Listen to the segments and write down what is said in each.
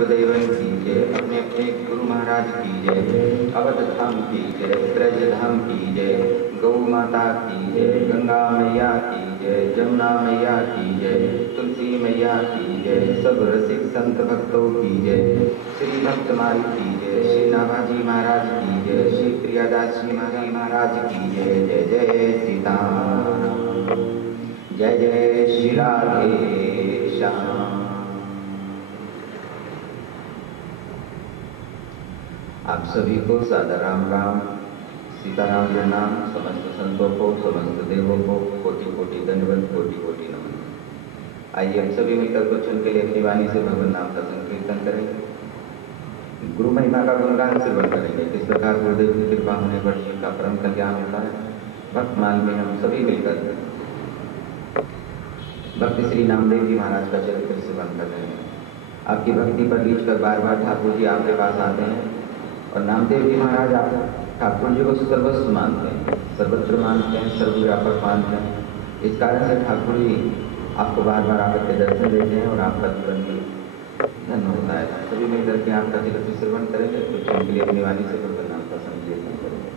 सर्वदेवन की जय, अपने अपने गुरु महाराज की जय, अवध धाम की जय, ब्रज धाम की जय, गौ माता की जय, गंगा मैया की जय, जमुना मैया की जय, तुलसी मैया की जय, सब रसिक संत भक्तों की जय, श्री भक्त माई की जय, श्री नाभाजी महाराज की जय, श्री प्रियादास जी महाराज की जय। जय जय सीताराम, जय जय श्री राधे श्याम। आप सभी को सादर राम राम, सीताराम प्रणाम। समस्त संतों को, समस्त देवों को कोटि कोटि दंडवत, कोटि कोटि नमन। आइए हम सभी मिलकर कुछ क्षण के लिए अपनी वाणी से भगवान नाम का संकीर्तन करेंगे, गुरु महिमा का गुणगान श्रवण करेंगे। किस प्रकार गुरुदेव की कृपा होने पर जीव का परम कल्याण होता है। भक्तमाल में हम सभी मिलकर भक्ति श्री नामदेव जी महाराज का चरित्र श्रवण कर रहे हैं। आपकी भक्ति पर रीझ कर बार बार ठाकुर जी आपके पास आते हैं और नामदेव जी महाराज आप ठाकुर जी को सर्वस्व मानते हैं, सर्वत्र मानते हैं, सर्वव्यापक मानते हैं। इस कारण से ठाकुर जी आपको बार बार आकर के दर्शन देते हैं और आपका जीवन भी धन्य होता है। सभी मिलकर के आपका चरित्र श्रवण करेंगे, कुछ उनके लिए अपनी वाणी से भगवान नाम का संकीर्तन करेंगे।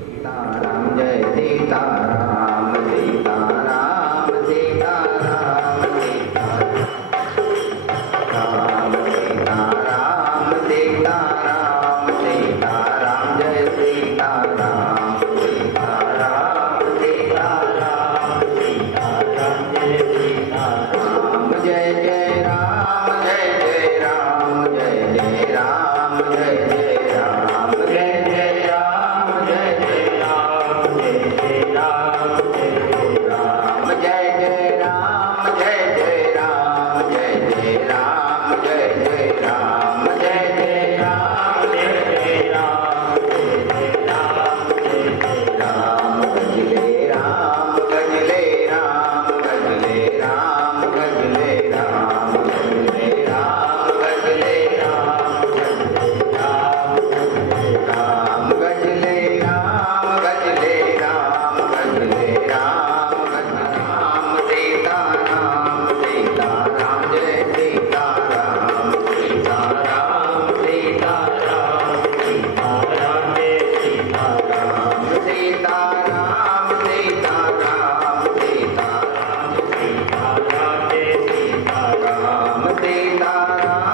सीताराम जय सीताराम, सीताराम सीताराम सीताराम, राम सीताराम सीताराम सीताराम, जय सीताराम सीताराम सीताराम सीताराम, जय सीताराम, जय जय राम, जय जय राम, जय जय राम, जय जय राम, जय जय राम, जय जय राम, जय जय राम, जय जय राम, जय जय राम, जय जय राम, जय जय राम, जय जय राम, जय जय राम, जय जय राम, जय जय राम, जय जय राम, गजले राम, गजले राम, गजले राम, गजले राम, गजले राम, गजले राम, गजले राम, गजले राम, गजले राम, गजले राम, गजले राम, गजराम, सीताराम सीताराम, जय सीताराम सीताराम सीताराम सीताराम, जय सीताराम, सीताराम सीताराम सीताराम सीताराम, जय सीताराम, सीताराम सीताराम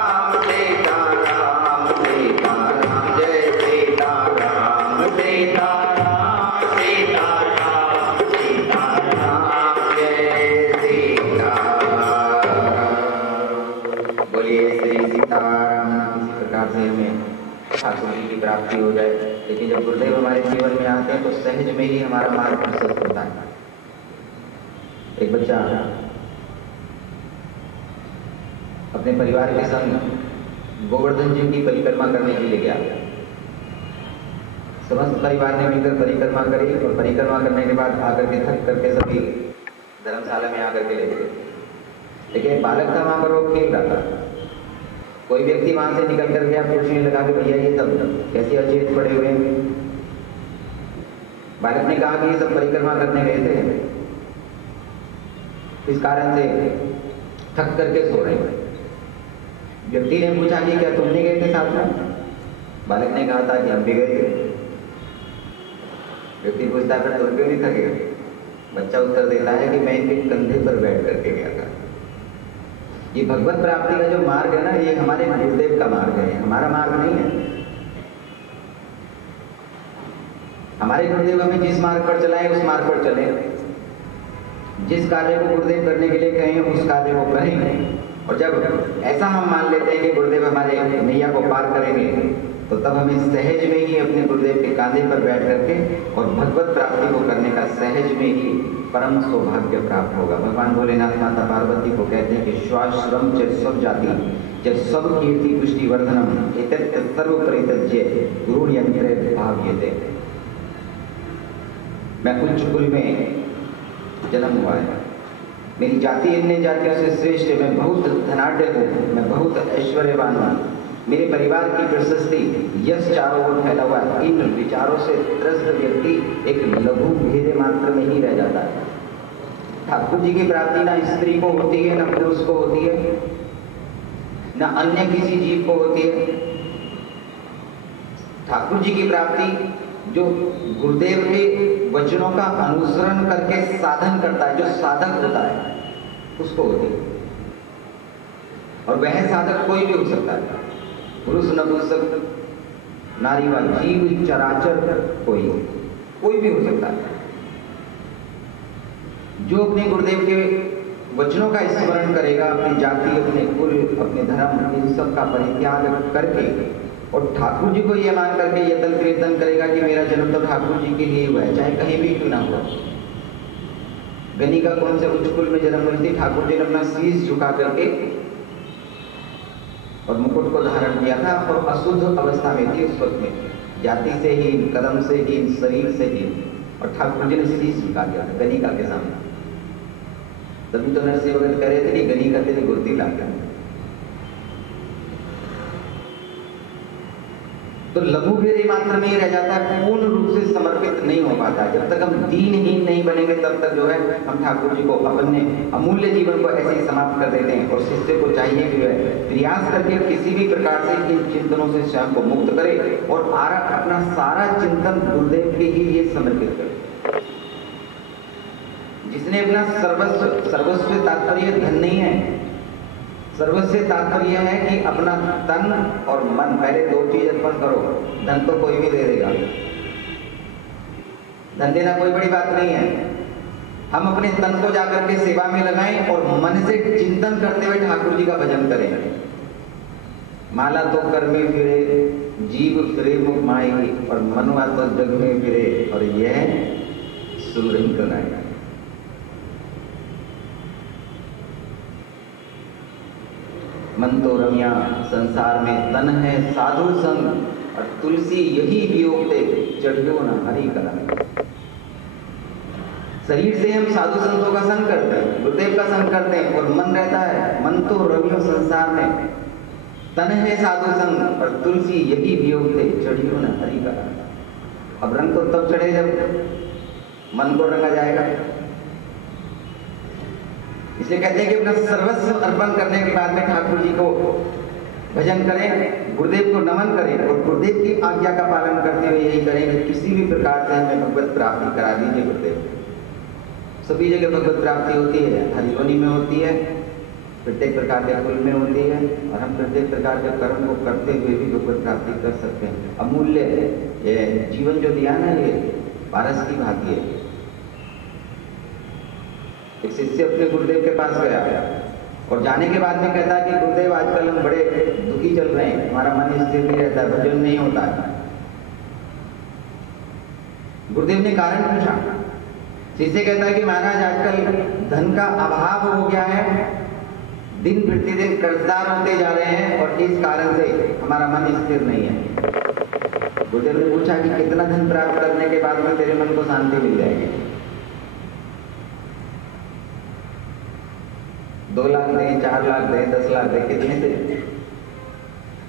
सीताराम, जय सीताराम, सीताराम सीताराम सीताराम, जय सीताराम। बोलिए श्री सीताराम। इसी प्रकार से हमें ठाकुर जी की प्राप्ति हो जाए। लेकिन जब गुरुदेव हमारे जीवन में आते हैं तो सहज में ही हमारा मार्ग प्रशस्त होता है। एक बच्चा अपने परिवार के संग गोवर्धन जी की परिक्रमा करने के लिए गया। समस्त परिवार ने मिलकर परिक्रमा करी और परिक्रमा करने के बाद आकर के थक करके सभी धर्मशाला में आकर के ले गए। लेकिन एक बालक था वहां पर, वो खेल रहा था। कोई व्यक्ति वहां से निकल कर गया, पूछने लगा कि भैया ये सब कैसे अचेत पड़े हुए हैं। बालक ने कहा कि ये सब परिक्रमा करने गए थे, इस कारण से थक करके सो रहे हैं। व्यक्ति ने पूछा कि क्या तुम नहीं गए थे साथ में? बालक ने कहा था कि हम भी गए थे। व्यक्ति पूछता है फिर तुम क्यों नहीं थके? बच्चा उत्तर देता है कि मैं इनके कंधे पर बैठ करके गया था। ये भगवत प्राप्ति का जो मार्ग है ना, ये हमारे गुरुदेव का मार्ग है, हमारा मार्ग नहीं है। हमारे गुरुदेव हमें जिस मार्ग पर चलाए उस मार्ग पर चले। जिस कार्य को गुरुदेव करने के लिए कहें उस कार्य को करें। और जब ऐसा हम मान लेते हैं कि गुरुदेव हमारे नैया को पार करेंगे, तो तब हमें सहज में ही अपने गुरुदेव के कांधे पर बैठ करके और भगवत प्राप्ति को करने का सहज में ही परम सौभाग्य प्राप्त होगा। भगवान भोलेनाथ माता पार्वती को कहते हैं कि श्वाश्रम च सब जाति च सब कीर्ति पुष्टि वर्धनम एतत् सर्व परित्यज्य गुरु यंत्र भाव्यते। मैं कुछ कुल में जन्म हुआ है, मेरी जाति अन्य जातियों से श्रेष्ठ है, मैं बहुत धनाढ्य हूँ, मैं बहुत ऐश्वर्यवान हूँ, मेरे परिवार की प्रशस्ति यश चारों ओर फैला हुआ है। इन विचारों से त्रस्त व्यक्ति एक लघु घेरे मात्र में ही रह जाता है। ठाकुर जी की प्राप्ति ना स्त्री को होती है ना पुरुष को होती है, न अन्य किसी जीव को होती है। ठाकुर जी की प्राप्ति जो गुरुदेव के वचनों का अनुसरण करके साधन करता है, जो साधक होता है, उसको होती है। और वह साधक कोई भी हो सकता है, पुरुष नपुंसक नारी व जीव चराचर, कोई भी हो सकता है। जो अपने गुरुदेव के वचनों का स्मरण करेगा, अपनी जाति, अपने कुल, अपने धर्म, इन सब का परित्याग करके और ठाकुर जी को यह मान करके यतन कीर्तन करेगा कि मेरा जन्म तो ठाकुर जी के लिए हुआ है, चाहे कहीं भी क्यों ना हुआ। गनिका कौन से उच्च कुल में जन्म हुई थी? ठाकुर जी ने अपना शीश झुका करके और मुकुट को धारण किया था और अशुद्ध अवस्था में थी उस वक्त में, जाति से ही, कदम से ही, शरीर से ही, और ठाकुर जी ने शीश झुका दिया था गनिका के सामने। तभी तो नरसिंह भगत कह रहे थे कि गनिका तेरी गुर्ती ला गया। तो लघु फेरे मात्र में ही रह जाता है, पूर्ण रूप से समर्पित नहीं हो पाता। जब तक हम दीनहीन नहीं बनेंगे तब तक जो है हम ठाकुर जी को अपने अमूल्य जीवन को ऐसे ही समाप्त कर देते हैं। और शिष्य को चाहिए कि वह प्रयास करके किसी भी प्रकार से इन चिंतनों से स्वयं को मुक्त करे और अपना सारा चिंतन गुरुदेव के ही लिए समर्पित करे। जिसने अपना सर्वस्व तात्पर्य धन नहीं है, सर्वस्व तात्पर्य है कि अपना तन और मन, पहले दो चीज अर्पण करो। धन तो कोई भी दे देगा, धन देना कोई बड़ी बात नहीं है। हम अपने तन को जाकर के सेवा में लगाएं और मन से चिंतन करते हुए ठाकुर जी का भजन करें। माला तो कर में फिरे, जीव फिरे मुख माई, और मनुआ तो जग में फिरे, और यह सुमरन कराएगा। मन तो रमिया संसार में तन है साधु संग, और तुलसी यही वियोगते चढ़ियो न हरि करा। शरीर से हम साधु संतों का संग करते हैं, गुरुदेव का संग करते हैं, और मन रहता है मन तो रमियो संसार में, तन है साधु संग, और तुलसी यही वियोगते चढ़ियो न हरि करा। अब रंग तो तब चढ़े जब मन को रंगा जाएगा। इसलिए कहते हैं कि अपना सर्वस्व अर्पण करने के बाद में ठाकुर जी को भजन करें, गुरुदेव को नमन करें, और गुरुदेव की आज्ञा का पालन करते हुए यही करें कि किसी भी प्रकार से हमें भगवत प्राप्ति करा दीजिए गुरुदेव। सभी जगह भगवत प्राप्ति होती है, हरियोनी में होती है, प्रत्येक प्रकार के कुल में होती है, और हम प्रत्येक प्रकार के कर्म को करते हुए भी भगवत प्राप्ति कर सकते हैं। अमूल्य ये जीवन जो दिया ना, ये पारस की भांति है। एक शिष्य अपने गुरुदेव के पास गया और जाने के बाद में कहता है कि गुरुदेव आजकल हम बड़े दुखी चल रहे हैं, हमारा मन स्थिर नहीं रहता है, भजन नहीं होता है। गुरुदेव ने कारण पूछा। शिष्य कहता है कि महाराज आजकल धन का अभाव हो गया है, दिन प्रतिदिन कर्जदार होते जा रहे हैं, और इस कारण से हमारा मन स्थिर नहीं है। गुरुदेव ने पूछा कि कितना धन प्राप्त करने के बाद में तेरे मन को शांति मिल जाएगी? 2 लाख दें, 4 लाख दें, 10 लाख दें, कितने से?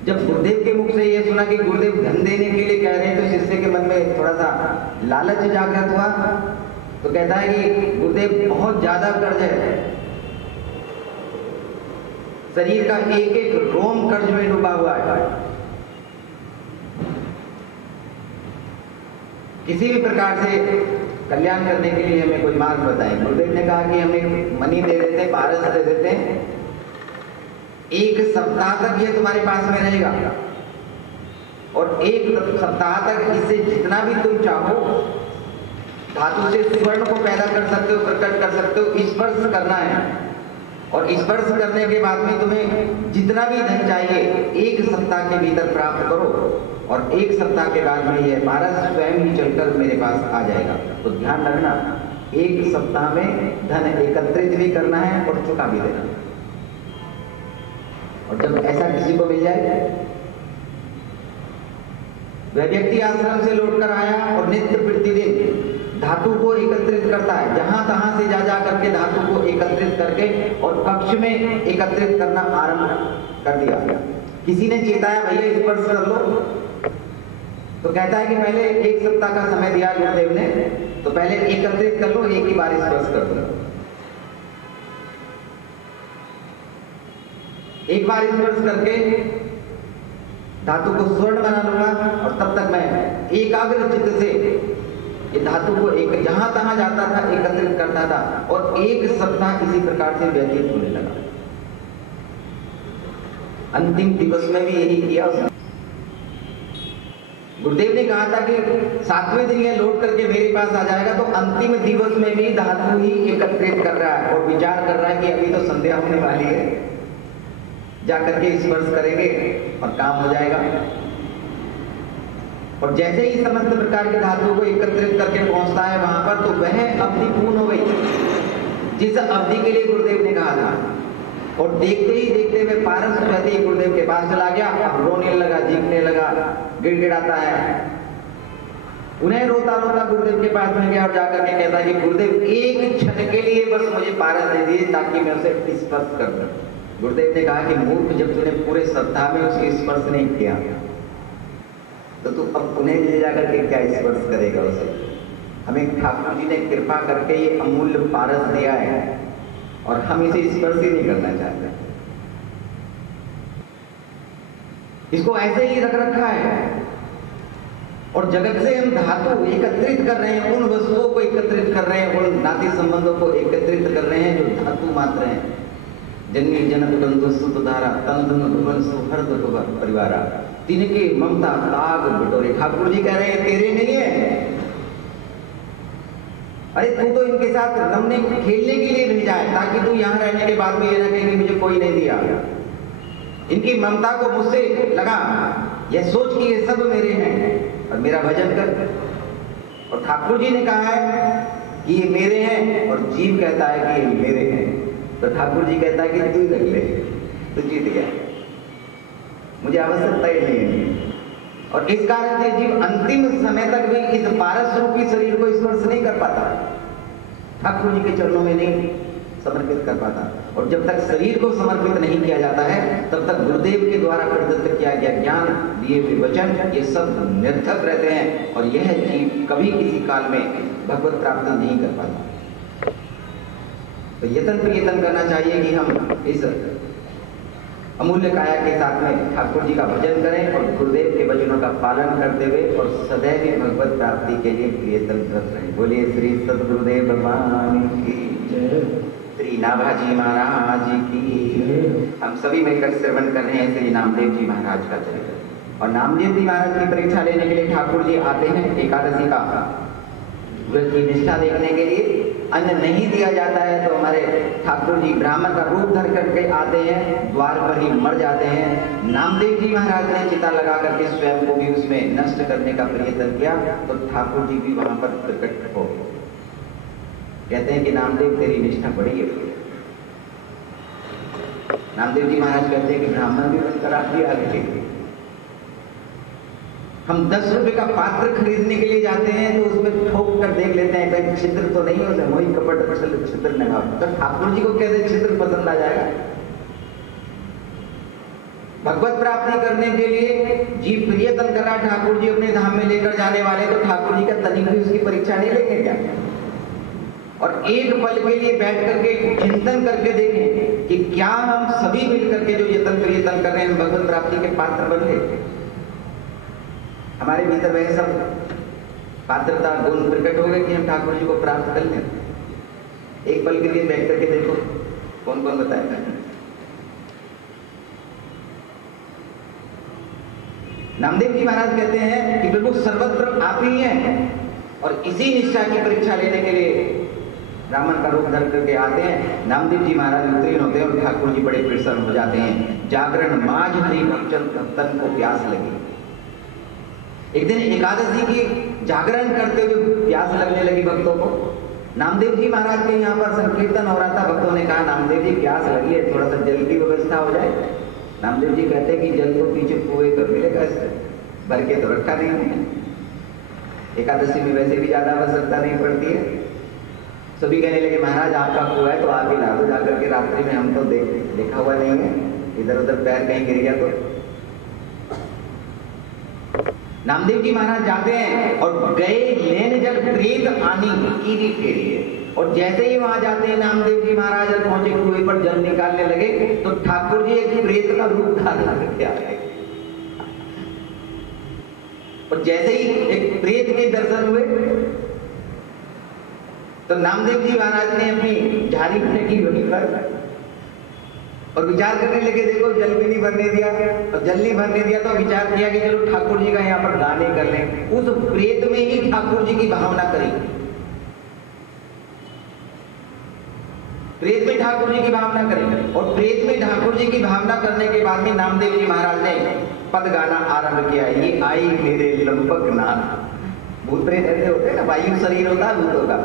जब गुरुदेव के मुख से ये सुना कि गुरुदेव धन देने के लिए कह रहे हैं, तो शिष्य के मन में थोड़ा सा लालच जागृत हुआ। तो कहता है कि गुरुदेव बहुत ज्यादा कर्ज है, शरीर का एक एक रोम कर्ज में डूबा हुआ है। किसी भी प्रकार से कल्याण करने के लिए हमें कोई मार्ग बताएं। गुरुदेव ने कहा कि हमें मनी दे देते हैं, पारस दे देते हैं, 1 सप्ताह तक ये तुम्हारे पास में रहेगा, और 1 सप्ताह तक इससे जितना भी तुम चाहो धातु से सुवर्ण को पैदा कर सकते हो, प्रकट कर सकते हो, स्पर्श करना है। और स्पर्श करने के बाद में तुम्हें जितना भी धन चाहिए 1 सप्ताह के भीतर प्राप्त करो, और 1 सप्ताह के बाद में यह पारस स्वयं ही चलकर मेरे पास आ जाएगा। तो ध्यान रखना, 1 सप्ताह में धन एकत्रित भी करना है और चुका भी देना। और जब ऐसा किसी को मिल जाए, वह व्यक्ति आश्रम से लौटकर आया और नित्य प्रतिदिन धातु को एकत्रित करता है, जहां तहां से जा करके धातु को एकत्रित करके और कक्ष में एकत्रित करना आरंभ कर दिया। किसी ने चेताया भैया स्पर्श कर लो, तो कहता है कि पहले 1 सप्ताह का समय दिया गुरुदेव ने, तो पहले एकत्रित कर लो, एक ही बार स्पर्श कर दो। एक बार स्पर्श करके धातु को स्वर्ण बना लूंगा और तब तक मैं एकाग्र चित्त से ये धातु को एक जहां तहां जाता था एकत्रित करता था और एक सप्ताह इसी प्रकार से व्यतीत होने लगा। अंतिम दिवस में भी यही किया उसने। गुरुदेव ने कहा था कि 7वें दिन ये लौट करके मेरे पास आ जाएगा, तो अंतिम दिवस में भी धातु ही एकत्रित कर रहा है और विचार कर रहा है कि अभी तो संध्या होने वाली है, जाकर के स्पर्श करेंगे और काम हो जाएगा। और जैसे ही समस्त प्रकार की धातुओं को एकत्रित करके पहुंचता है वहां पर, तो वह अवधि पूर्ण हो गई जिस अवधि के लिए गुरुदेव ने कहा था। और देखते ही देखते हुए पारस रहते ही गुरुदेव के पास चला गया, अब रोने लगा, चीखने लगा, गिड़गिड़ाता है। उन्हें रोता रोता गुरुदेव के पास में गया और जाकर के कहता है कि गुरुदेव एक क्षण के लिए बस मुझे पारस दे दिए ताकि मैं उसे स्पर्श कर दूं। गुरुदेव ने कहा कि मूर्ख, जब तूने पूरे सप्ताह में उसकी स्पर्श नहीं किया तो तू अब उन्हें ले जाकर के क्या स्पर्श करेगा उसे। हमें ठाकुर जी ने कृपा करके ये अमूल्य पारस दिया है और हम इसे स्पर्श ही नहीं करना चाहते, इसको ऐसे ही रख रखा है। और जगत से हम धातु एकत्रित कर रहे हैं, उन वस्तुओं को एकत्रित कर रहे हैं, उन नाती संबंधों को एकत्रित कर रहे हैं जो धातु मात्र हैं। जन्मी जनक बंधु सुत धारा तन धन भुवन सुहृद परिवारा तिनके ममता ताग बटोरे। ठाकुर जी कह रहे हैं तेरे नहीं है, अरे तू तो इनके साथ हमने खेलने के लिए भेजा है ताकि तू यहाँ रहने के बाद में ये ना कहेंगे मुझे कोई नहीं दिया। इनकी ममता को मुझसे लगा, यह सोच कि ये सब मेरे हैं और मेरा भजन कर। और ठाकुर जी ने कहा है कि ये मेरे हैं और जीव कहता है कि ये मेरे हैं, तो ठाकुर जी कहता है कि तू ही रख ले, तू जीत गया, मुझे आवश्यकता ही नहीं है। और इस कारण से जीव अंतिम समय तक भी इस पारस रूपी शरीर को स्पर्श नहीं कर पाता, ठाकुर जी के चरणों में नहीं समर्पित कर पाता। और जब तक शरीर को समर्पित नहीं किया जाता है तब तक गुरुदेव के द्वारा प्रदत्त किया गया ज्ञान, दिए हुए वचन, ये सब निरर्थक रहते हैं और यह जीव कभी किसी काल में भगवत प्राप्ति नहीं कर पाता। तो यतन प्रयत्न करना चाहिए कि हम इस अमूल्य काया के साथ में ठाकुर जी का भजन करें और गुरुदेव के वचनों का पालन करते हुए और सदैव भगवत प्राप्ति के लिए प्रयत्नरत रहें। बोलिए श्री सद्गुरुदेव भगवान की जय, श्री नाभाजी महाराज की। हम सभी मिलकर श्रवण कर रहे हैं श्री नामदेव जी महाराज का चरित्र। और नामदेव जी महाराज की परीक्षा लेने के लिए ठाकुर जी आते हैं एकादशी का व्रत की निष्ठा देखने के लिए। अन्न नहीं दिया जाता है तो हमारे ठाकुर जी ब्राह्मण का रूप धर करके आते हैं, द्वार पर ही मर जाते हैं। नामदेव जी महाराज ने चिता लगा करके स्वयं को भी उसमें नष्ट करने का प्रयत्न किया तो ठाकुर जी भी वहां पर प्रकट हो गए। कहते हैं कि नामदेव तेरी निष्ठा बड़ी है। नामदेव जी महाराज कहते हैं कि ब्राह्मण भी बनकर आप भी आगे। हम 10 रुपए का पात्र खरीदने के लिए जाते हैं तो उसमें ठोक कर देख लेते हैं कहीं छिद्र तो नहीं हो जाए, वही कपट छिद्र न हो। तो ठाकुर जी को कैसे छिद्र पसंद आ जाएगा। भगवत प्राप्ति करने के लिए जीव प्रयत्न कर रहा, ठाकुर जी अपने धाम में लेकर जाने वाले, तो ठाकुर जी का तनिक भी उसकी परीक्षा नहीं लेंगे क्या। और एक पल के लिए बैठ करके चिंतन करके देखें कि क्या हम सभी मिलकर के जो यत्न प्रयत्न कर रहे हैं भगवत प्राप्ति के पात्र बन गए। हमारे भीतर वह सब पात्रता गुण प्रकट हो गए कि हम ठाकुर जी को प्राप्त कर लें। एक पल के लिए बैठ करके देखो कौन कौन बताएगा। नामदेव जी महाराज कहते हैं कि बिल्कुल सर्वत्र आप ही हैं और इसी निष्ठा की परीक्षा लेने के लिए ब्राह्मण का रूप धर करके आते हैं। नामदेव जी महाराज उत्तीर्ण होते हैं और ठाकुर जी बड़े प्रसन्न हो जाते हैं। जागरण माज हरि भक्तन तन को प्यास लगी। एक दिन एकादशी की जागरण करते हुए प्यास लगने लगी भक्तों को। नामदेव जी महाराज के यहाँ पर संकीर्तन हो रहा था। भक्तों ने कहा नामदेव जी प्यास लगी है, थोड़ा सा जल की व्यवस्था हो जाए। नामदेव जी कहते हैं कि जल तो पीछे कुएं पर मिलेगा, भर के तो रखा नहीं है। एकादशी में वैसे भी ज्यादा आवश्यकता नहीं पड़ती है। सभी कहने लगे महाराज आपका कुआ है तो आप ही ला दो जाकर के, रात्रि में हम तो देखा हुआ नहीं है, इधर उधर पैर कहीं गिर गया तो। नामदेव जी महाराज जाते हैं और गए लेन जल प्रेत आनी कीरी फेरिए। और जैसे ही वहां जाते हैं नामदेव जी महाराज पहुंचे, कुएं पर जल निकालने लगे तो ठाकुर जी एक प्रेत का रूप धारण करके आ गए। और जैसे ही एक प्रेत के दर्शन हुए तो नामदेव जी महाराज ने अपनी झाड़ी फेंकी वहीं पर और विचार करने लगे, देखो जल भी नहीं भरने दिया, और जल नहीं भरने दिया तो विचार किया कि चलो ठाकुर जी का यहाँ पर गाने कर लें। उस प्रेत में ही ठाकुर जी की भावना करी, प्रेत में ठाकुर जी की भावना करी, और प्रेत में ठाकुर जी की भावना करने के बाद में नामदेव जी महाराज ने पद गाना आरंभ किया। ये आई मेरे लंबक नाथ, भूत प्रेत ऐसे होते हैं ना, वायु शरीर होता है भूतों का।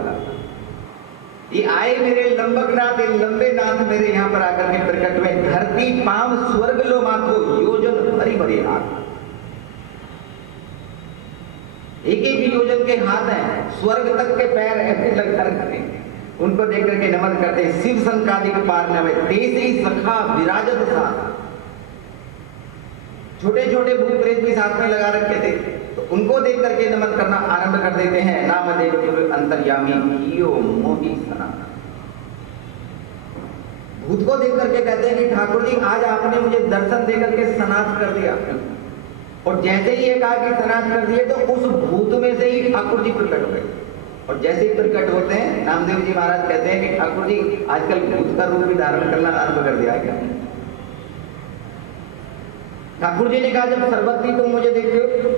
ये आए मेरे लंबक नाथ, लंबे नाथ मेरे यहाँ पर आकर के प्रकट हुए। धरती पांव स्वर्ग लो माथो, योजन भरी भरी हाथ। एक एक योजन के हाथ हैं, स्वर्ग तक के पैर ऐसे लगा रखते हैं, उनको देख करके नमन करते। शिव संकादिक पार नवे तेसरी सखा विराजत साथ। छोटे छोटे भूत प्रेत भी साथ में लगा रखे थे, तो उनको देख करके नमन करना आरंभ कर देते हैं। नामदेव अंतर्यामी कियो मोहि सनातन। भूत को देख करके कहते हैं कि ठाकुर जी आज आपने मुझे दर्शन दे करके सनात कर दिया। और जैसे ही ये कहा कि सनात कर दिए तो उस भूत में से ही ठाकुर जी प्रकट हुए। और जैसे ही प्रकट होते हैं नामदेव जी महाराज कहते हैं कि ठाकुर जी आजकल भूत का रूप भी धारण करना आरंभ कर दिया क्या? ठाकुर जी ने कहा जब सर्वत्र तुम मुझे देखते हो,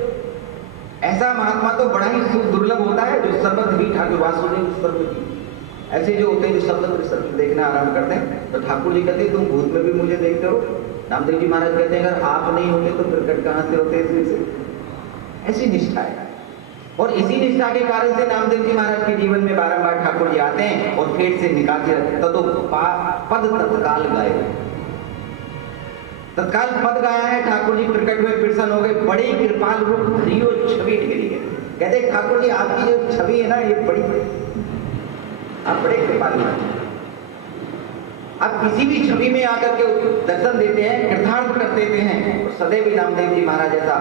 ऐसा महात्मा तो बड़ा ही दुर्लभ होता है जो सर्वत्र भी ठाकुर वासुदेव सर्वत्र, ऐसे जो होते हैं जो सर्वत्र देखना आरंभ करते हैं। तो ठाकुर जी कहते हैं तुम भूत में भी मुझे देखते हो। नामदेव जी महाराज कहते हैं अगर आप नहीं होते तो प्रकट कहां से होते इसमें से? ऐसी निष्ठा है। और इसी निष्ठा के कारण से नामदेव जी महाराज के जीवन में बारंबार ठाकुर जी आते हैं और पेट से निकाल के रखते तो पद तत्काल गाए, तत्काल पद गाया है। ठाकुर जी प्रकट हुए, प्रसन्न हो गए, बड़ी कृपाल रूप धरियो छवि ढेरी है। कहते हैं ठाकुर जी आपकी जो छवि है ना ये बड़ी, आप बड़े कृपालु हैं। आप किसी भी छवि में आकर के दर्शन देते हैं, कृतार्थ कर देते हैं। और सदैव नामदेव जी महाराज ऐसा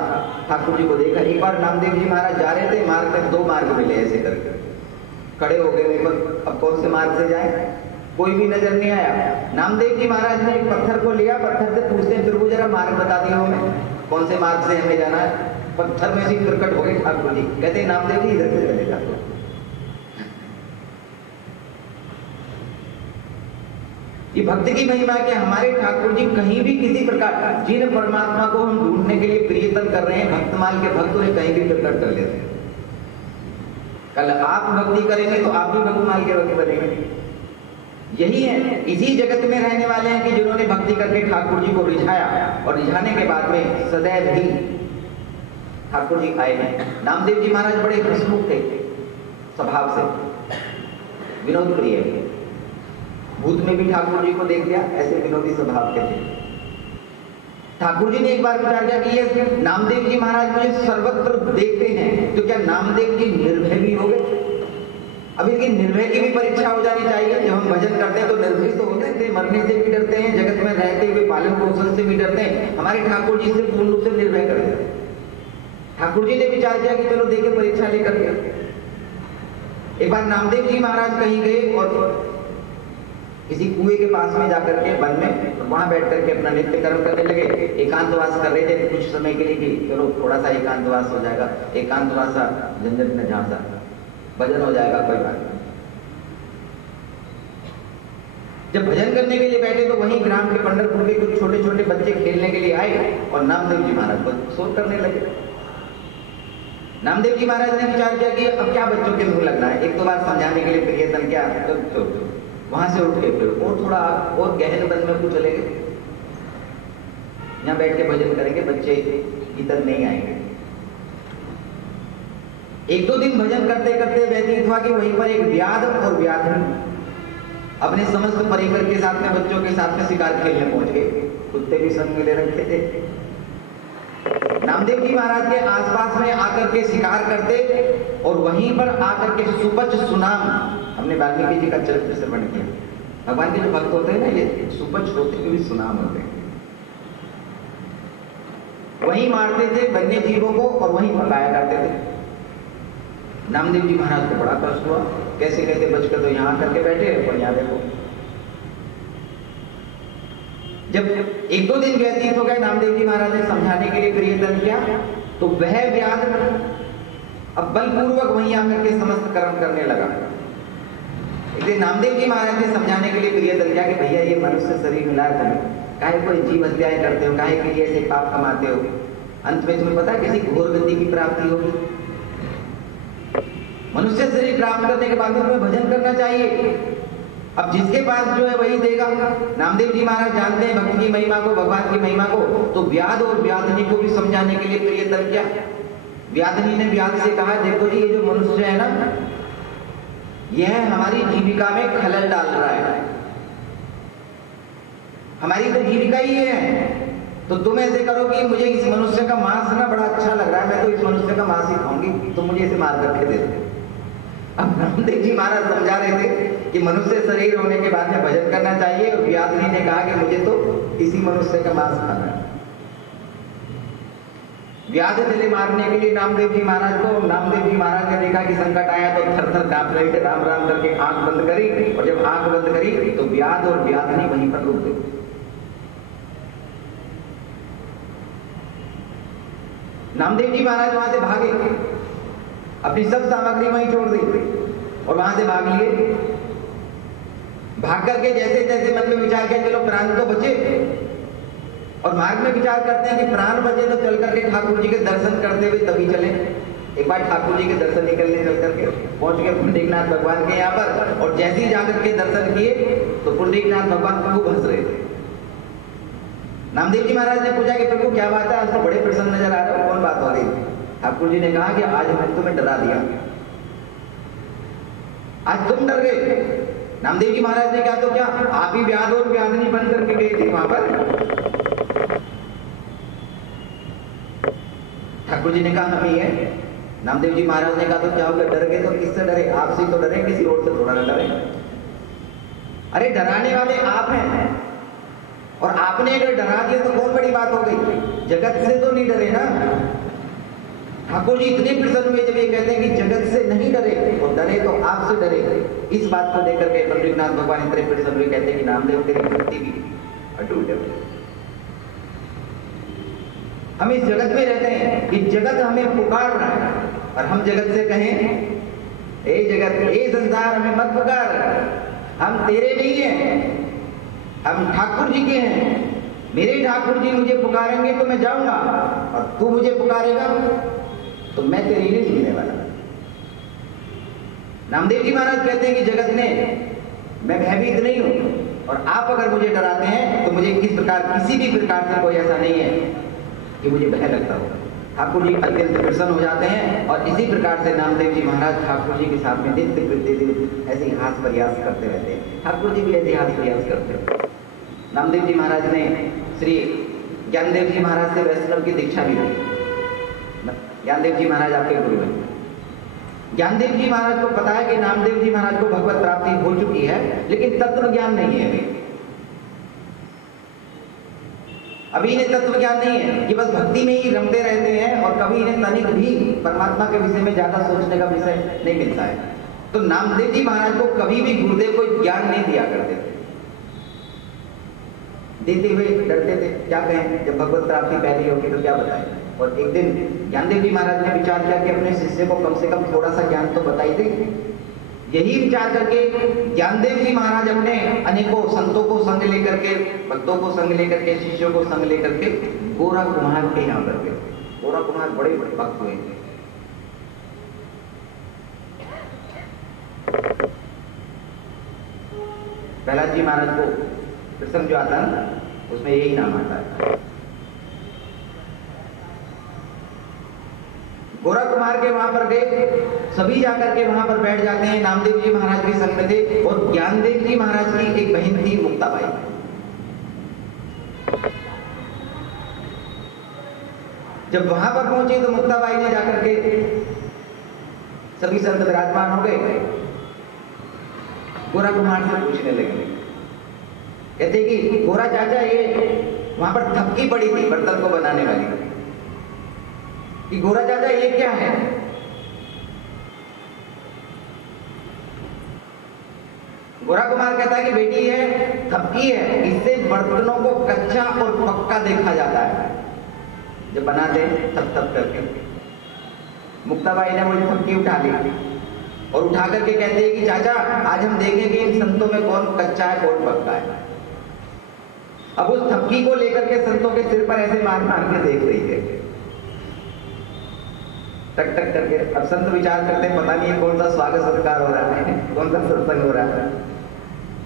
ठाकुर जी को देखा। एक बार नामदेव जी महाराज जा रहे थे, मार्ग में दो मार्ग मिले, ऐसे करके खड़े हो गए। अब कौन से मार्ग से जाए, कोई भी नजर नहीं आया। नामदेव जी महाराज ने एक पत्थर को लिया, पत्थर से पूछते हैं प्रभु जरा मार्ग बता दिया हमें, कौन से मार्ग से हमें जाना है। पत्थर में से प्रकट हो गए ठाकुर जी। कहते हैं नामदेव जी इधर से चले जाते। ये भक्ति की महिमा है कि हमारे ठाकुर जी कहीं भी किसी प्रकार, जिन परमात्मा को हम ढूंढने के लिए प्रयत्न कर रहे हैं, भक्तमाल के भक्त उन्हें कहीं भी प्रकट कर लेते हैं। कल आप भक्ति करेंगे तो आप भी भक्तमाल के भक्त बनेंगे। यही है, इसी जगत में रहने वाले हैं कि जिन्होंने भक्ति करके ठाकुर जी को रिझाया, और रिझाने के बाद में सदैव ही ठाकुर जी आए हैं। नामदेव जी महाराज बड़े हंसमुख थे स्वभाव से, विनोद प्रिय। भूत में भी ठाकुर जी को देख लिया, ऐसे विनोदी स्वभाव के थे। ठाकुर जी ने एक बार विचार किया कि ये नामदेव जी महाराज मुझे सर्वत्र देखते हैं, तो क्या नामदेव जी निर्भय भी हो गए? अब इनकी निर्भय की भी परीक्षा हो जानी चाहिए। जब हम भजन करते हैं तो निर्भय तो होते थे, मरने से भी डरते हैं, जगत में रहते हुए पालन पोषण से भी डरते हैं। हमारे ठाकुर जी से पूर्ण रूप से निर्भय करते हैं। ठाकुर जी ने विचार किया कि चलो देखे परीक्षा लेकर के। एक बार नामदेव जी महाराज कहीं गए और किसी कुएं के पास में जाकर के वन में, तो वहां बैठ करके अपना नित्य कर्म करने लगे। एकांतवास कर रहे थे कुछ समय के लिए कि चलो थोड़ा सा एकांतवास हो जाएगा, एकांतवास झंझट में झांसा भजन हो जाएगा, कोई बात नहीं। जब भजन करने के लिए बैठे तो वहीं ग्राम के पंढरपुर के कुछ छोटे छोटे बच्चे खेलने के लिए आए और नामदेव जी महाराज को शोध करने लगे। नामदेव जी महाराज ने विचार किया कि अब क्या बच्चों के मुंह लगना है, एक दो बार समझाने के लिए प्रयत्न किया। तो वहां से उठ के फिर और थोड़ा और गहन वन में कुछ चले गए, यहाँ बैठ के भजन करेंगे, बच्चे इधर नहीं आएंगे। एक दो दिन भजन करते करते व्यतीत हुआ कि वहीं पर एक व्याध और व्याधिनी अपने समस्त परिकर के साथ में, बच्चों के साथ में शिकार खेलने पहुंच गए। कुत्ते भी संग में ले रखे थे। नामदेव जी महाराज के आसपास में आकर के शिकार करते और वहीं पर आकर के सुपच सुनाम, हमने वाल्मीकि जी का चरित्र श्रवण किया। भगवान के जो भक्त होते हैं ना, ये सुपच होते हुए सुनाम होते हैं। वहीं मारते थे वन्य जीवों को और वहीं पकाया करते थे। नामदेव जी महाराज को बड़ा कष्ट हुआ, कैसे कैसे बचकर तो यहाँ करके बैठे और यहाँ देखो। जब एक दो दिन व्यतीत हो गए, नामदेव जी महाराज ने समझाने के लिए प्रियदर्शन किया, तो वह व्याध अब बलपूर्वक वहीं आकर के समस्त कर्म करने लगा। इसलिए नामदेव जी महाराज ने समझाने के लिए प्रियदर्शन किया कि भैया ये मनुष्य शरीर मिला है तुम्हें, काहे कोई जीव हत्याएं करते हो, काहे के लिए ऐसे पाप कमाते हो, अंत में तुम्हें पता है किसी घोर गति की प्राप्ति होगी। मनुष्य शरीर प्राप्त करने के बाद में तुम्हें भजन करना चाहिए। अब जिसके पास जो है वही देगा। नामदेव जी महाराज जानते हैं भक्ति की महिमा को, भगवान की महिमा को, तो व्याध और व्याधनी को भी समझाने के लिए प्रियदर्शन किया। व्याधनी ने व्याध से कहा, देखो जी ये जो मनुष्य है ना, यह हमारी जीविका में खलल डाल रहा है, हमारी तो जीविका ही है। तो तुम ऐसे करो कि मुझे इस मनुष्य का मांस ना बड़ा अच्छा लग रहा है, मैं तो इस मनुष्य का मांस ही खाऊंगी, तो मुझे इसे मार करके दे दो। अब नामदेव जी महाराज समझा रहे थे कि मनुष्य शरीर होने के बाद में भजन करना चाहिए, और व्याधनी ने कहा कि मुझे तो इसी मनुष्य का मांस खाना है। व्याध चले मारने के लिए नामदेव जी महाराज को। नामदेव जी महाराज ने देखा कि संकट आया तो थर थर कांप रहे थे, राम राम करके आंख बंद करी, और जब आंख बंद करी तो व्याध और व्याधनी वहीं पर रुक गए। नामदेव जी महाराज वहां से भागे, अपनी सब सामग्री वहीं छोड़ दी और वहां से भाग लिए। भाग करके जैसे जैसे मन में विचार किया चलो प्राण तो बचे, और मार्ग में विचार करते हैं कि प्राण बचे तो चल करके ठाकुर जी के दर्शन करते हुए तभी चले। एक बार ठाकुर जी के दर्शन निकलने चल करके पहुंच गए पुंडरीकनाथ भगवान के यहाँ पर, और जैसे ही जाकर के दर्शन किए तो पुंडरीकनाथ भगवान खूब हंस रहे थे। नामदेव जी महाराज ने पूछा कि प्रभु क्या बात है, आज तो बड़े प्रसन्न नजर आ रहे हो, कौन बात हो रही? ठाकुर जी ने कहा कि आज हमने तुम्हें डरा दिया, आज तुम डर गए। नामदेव जी महाराज ने कहा तो क्या आप ही व्याध और व्याधनी बन करके गए थे वहां पर? ठाकुर जी ने कहा हम ही है। नामदेव जी महाराज ने कहा तो क्या होगा, डर गए तो किससे डरे? आपसे तो डरे, किसी और से थोड़ा ना डरे। अरे डराने वाले आप हैं, और आपने अगर डरा दिया तो बहुत बड़ी बात हो गई, जगत से तो नहीं डरे ना। ठाकुर जी इतने प्रसन्न हुए जब ये कहते हैं कि जगत से नहीं डरे, और डरे तो आपसे डरे। इस बात को लेकर के पुंडरीकनाथ भगवान इतने प्रसन्न हुए, कहते हैं कि नामदेव तेरी भक्ति भी अटूट है। हम इस जगत में रहते हैं कि जगत हमें पुकार रहा है, और हम जगत से कहें ए जगत, ए संसार हमें मत पुकार, हम तेरे नहीं हैं, हम ठाकुर जी के हैं। मेरे ठाकुर जी मुझे पुकारेंगे तो मैं जाऊंगा, और तू मुझे पुकारेगा तो मैं तेरी नहीं सुनने वाला। नामदेव जी महाराज कहते हैं कि जगत में मैं भयभीत नहीं हूं, और आप अगर मुझे डराते हैं तो मुझे किसी भी प्रकार से कोई ऐसा नहीं है कि मुझे भय लगता हो। ठाकुर जी अत्यंत प्रसन्न हो जाते हैं, और इसी प्रकार से नामदेव जी महाराज ठाकुर जी के साथ में नित्य प्रतिदिन ऐसे हास प्रयास करते रहते हैं। ठाकुर जी भी ऐसे हास प्रयास करते हैं। नामदेव जी महाराज ने श्री ज्ञानदेव जी महाराज से वैष्णव की दीक्षा भी दी। ज्ञानदेव जी महाराज आपके गुरु हैं। ज्ञानदेव जी महाराज को पता है कि नामदेव जी महाराज को भगवत प्राप्ति हो चुकी है, लेकिन तत्व ज्ञान नहीं है अभी इन्हें तत्व ज्ञान नहीं है, कि बस भक्ति में ही रमते रहते हैं, और कभी इन्हें तनिक भी परमात्मा के विषय में ज्यादा सोचने का विषय नहीं मिलता है। तो नामदेव जी महाराज को कभी भी गुरुदेव को ज्ञान नहीं दिया करते थे, देते हुए डरते थे, क्या कहें जब भगवत प्राप्ति पहली होगी तो क्या बताएं। और एक दिन ज्ञानदेव जी महाराज ने विचार किया कि अपने शिष्य को कम से कम थोड़ा सा ज्ञान तो बता ही दे। यही विचार करके ज्ञानदेव जी महाराज अपने अनेकों संतों को संग लेकर के, भक्तों को संग लेकर के, शिष्यों को संग लेकर के गोरा कुम्हार के यहाँ पर गए। गोरा कुम्हार बड़े बड़े भक्त हुए थे। प्रहलाद जी महाराज को प्रसंग जो आता है ना, उसमें यही नाम आता है। गोरा कुमार के वहां पर गए, सभी जाकर के वहां पर बैठ जाते हैं। नामदेव जी महाराज के संग में थे, और ज्ञानदेव जी महाराज की एक बहन थी मुक्ताबाई। जब वहां पर पहुंचे तो मुक्ताबाई ने जाकर के, सभी संत विराजमान हो गए, गोरा कुमार से पूछने लगे, कहते कि गोरा चाचा ये वहां पर थपकी पड़ी थी बर्तन को बनाने वाली, कि गोरा चाचा ये क्या है? गोरा कुमार कहता है कि बेटी है थपकी है, इससे बर्तनों को कच्चा और पक्का देखा जाता है जब बनाते थप थप करके। मुक्ताबाई ने वो थपकी उठा ली और उठा करके कहते हैं कि चाचा आज हम देखेंगे इन संतों में कौन कच्चा है कौन पक्का है। अब उस थपकी को लेकर के संतों के सिर पर ऐसे मार मार के देख रही है, टक टक करके। अब संत विचार करते हैं पता नहीं है कौन सा स्वागत सत्कार हो रहा है, कौन सा सत्संग हो रहा है।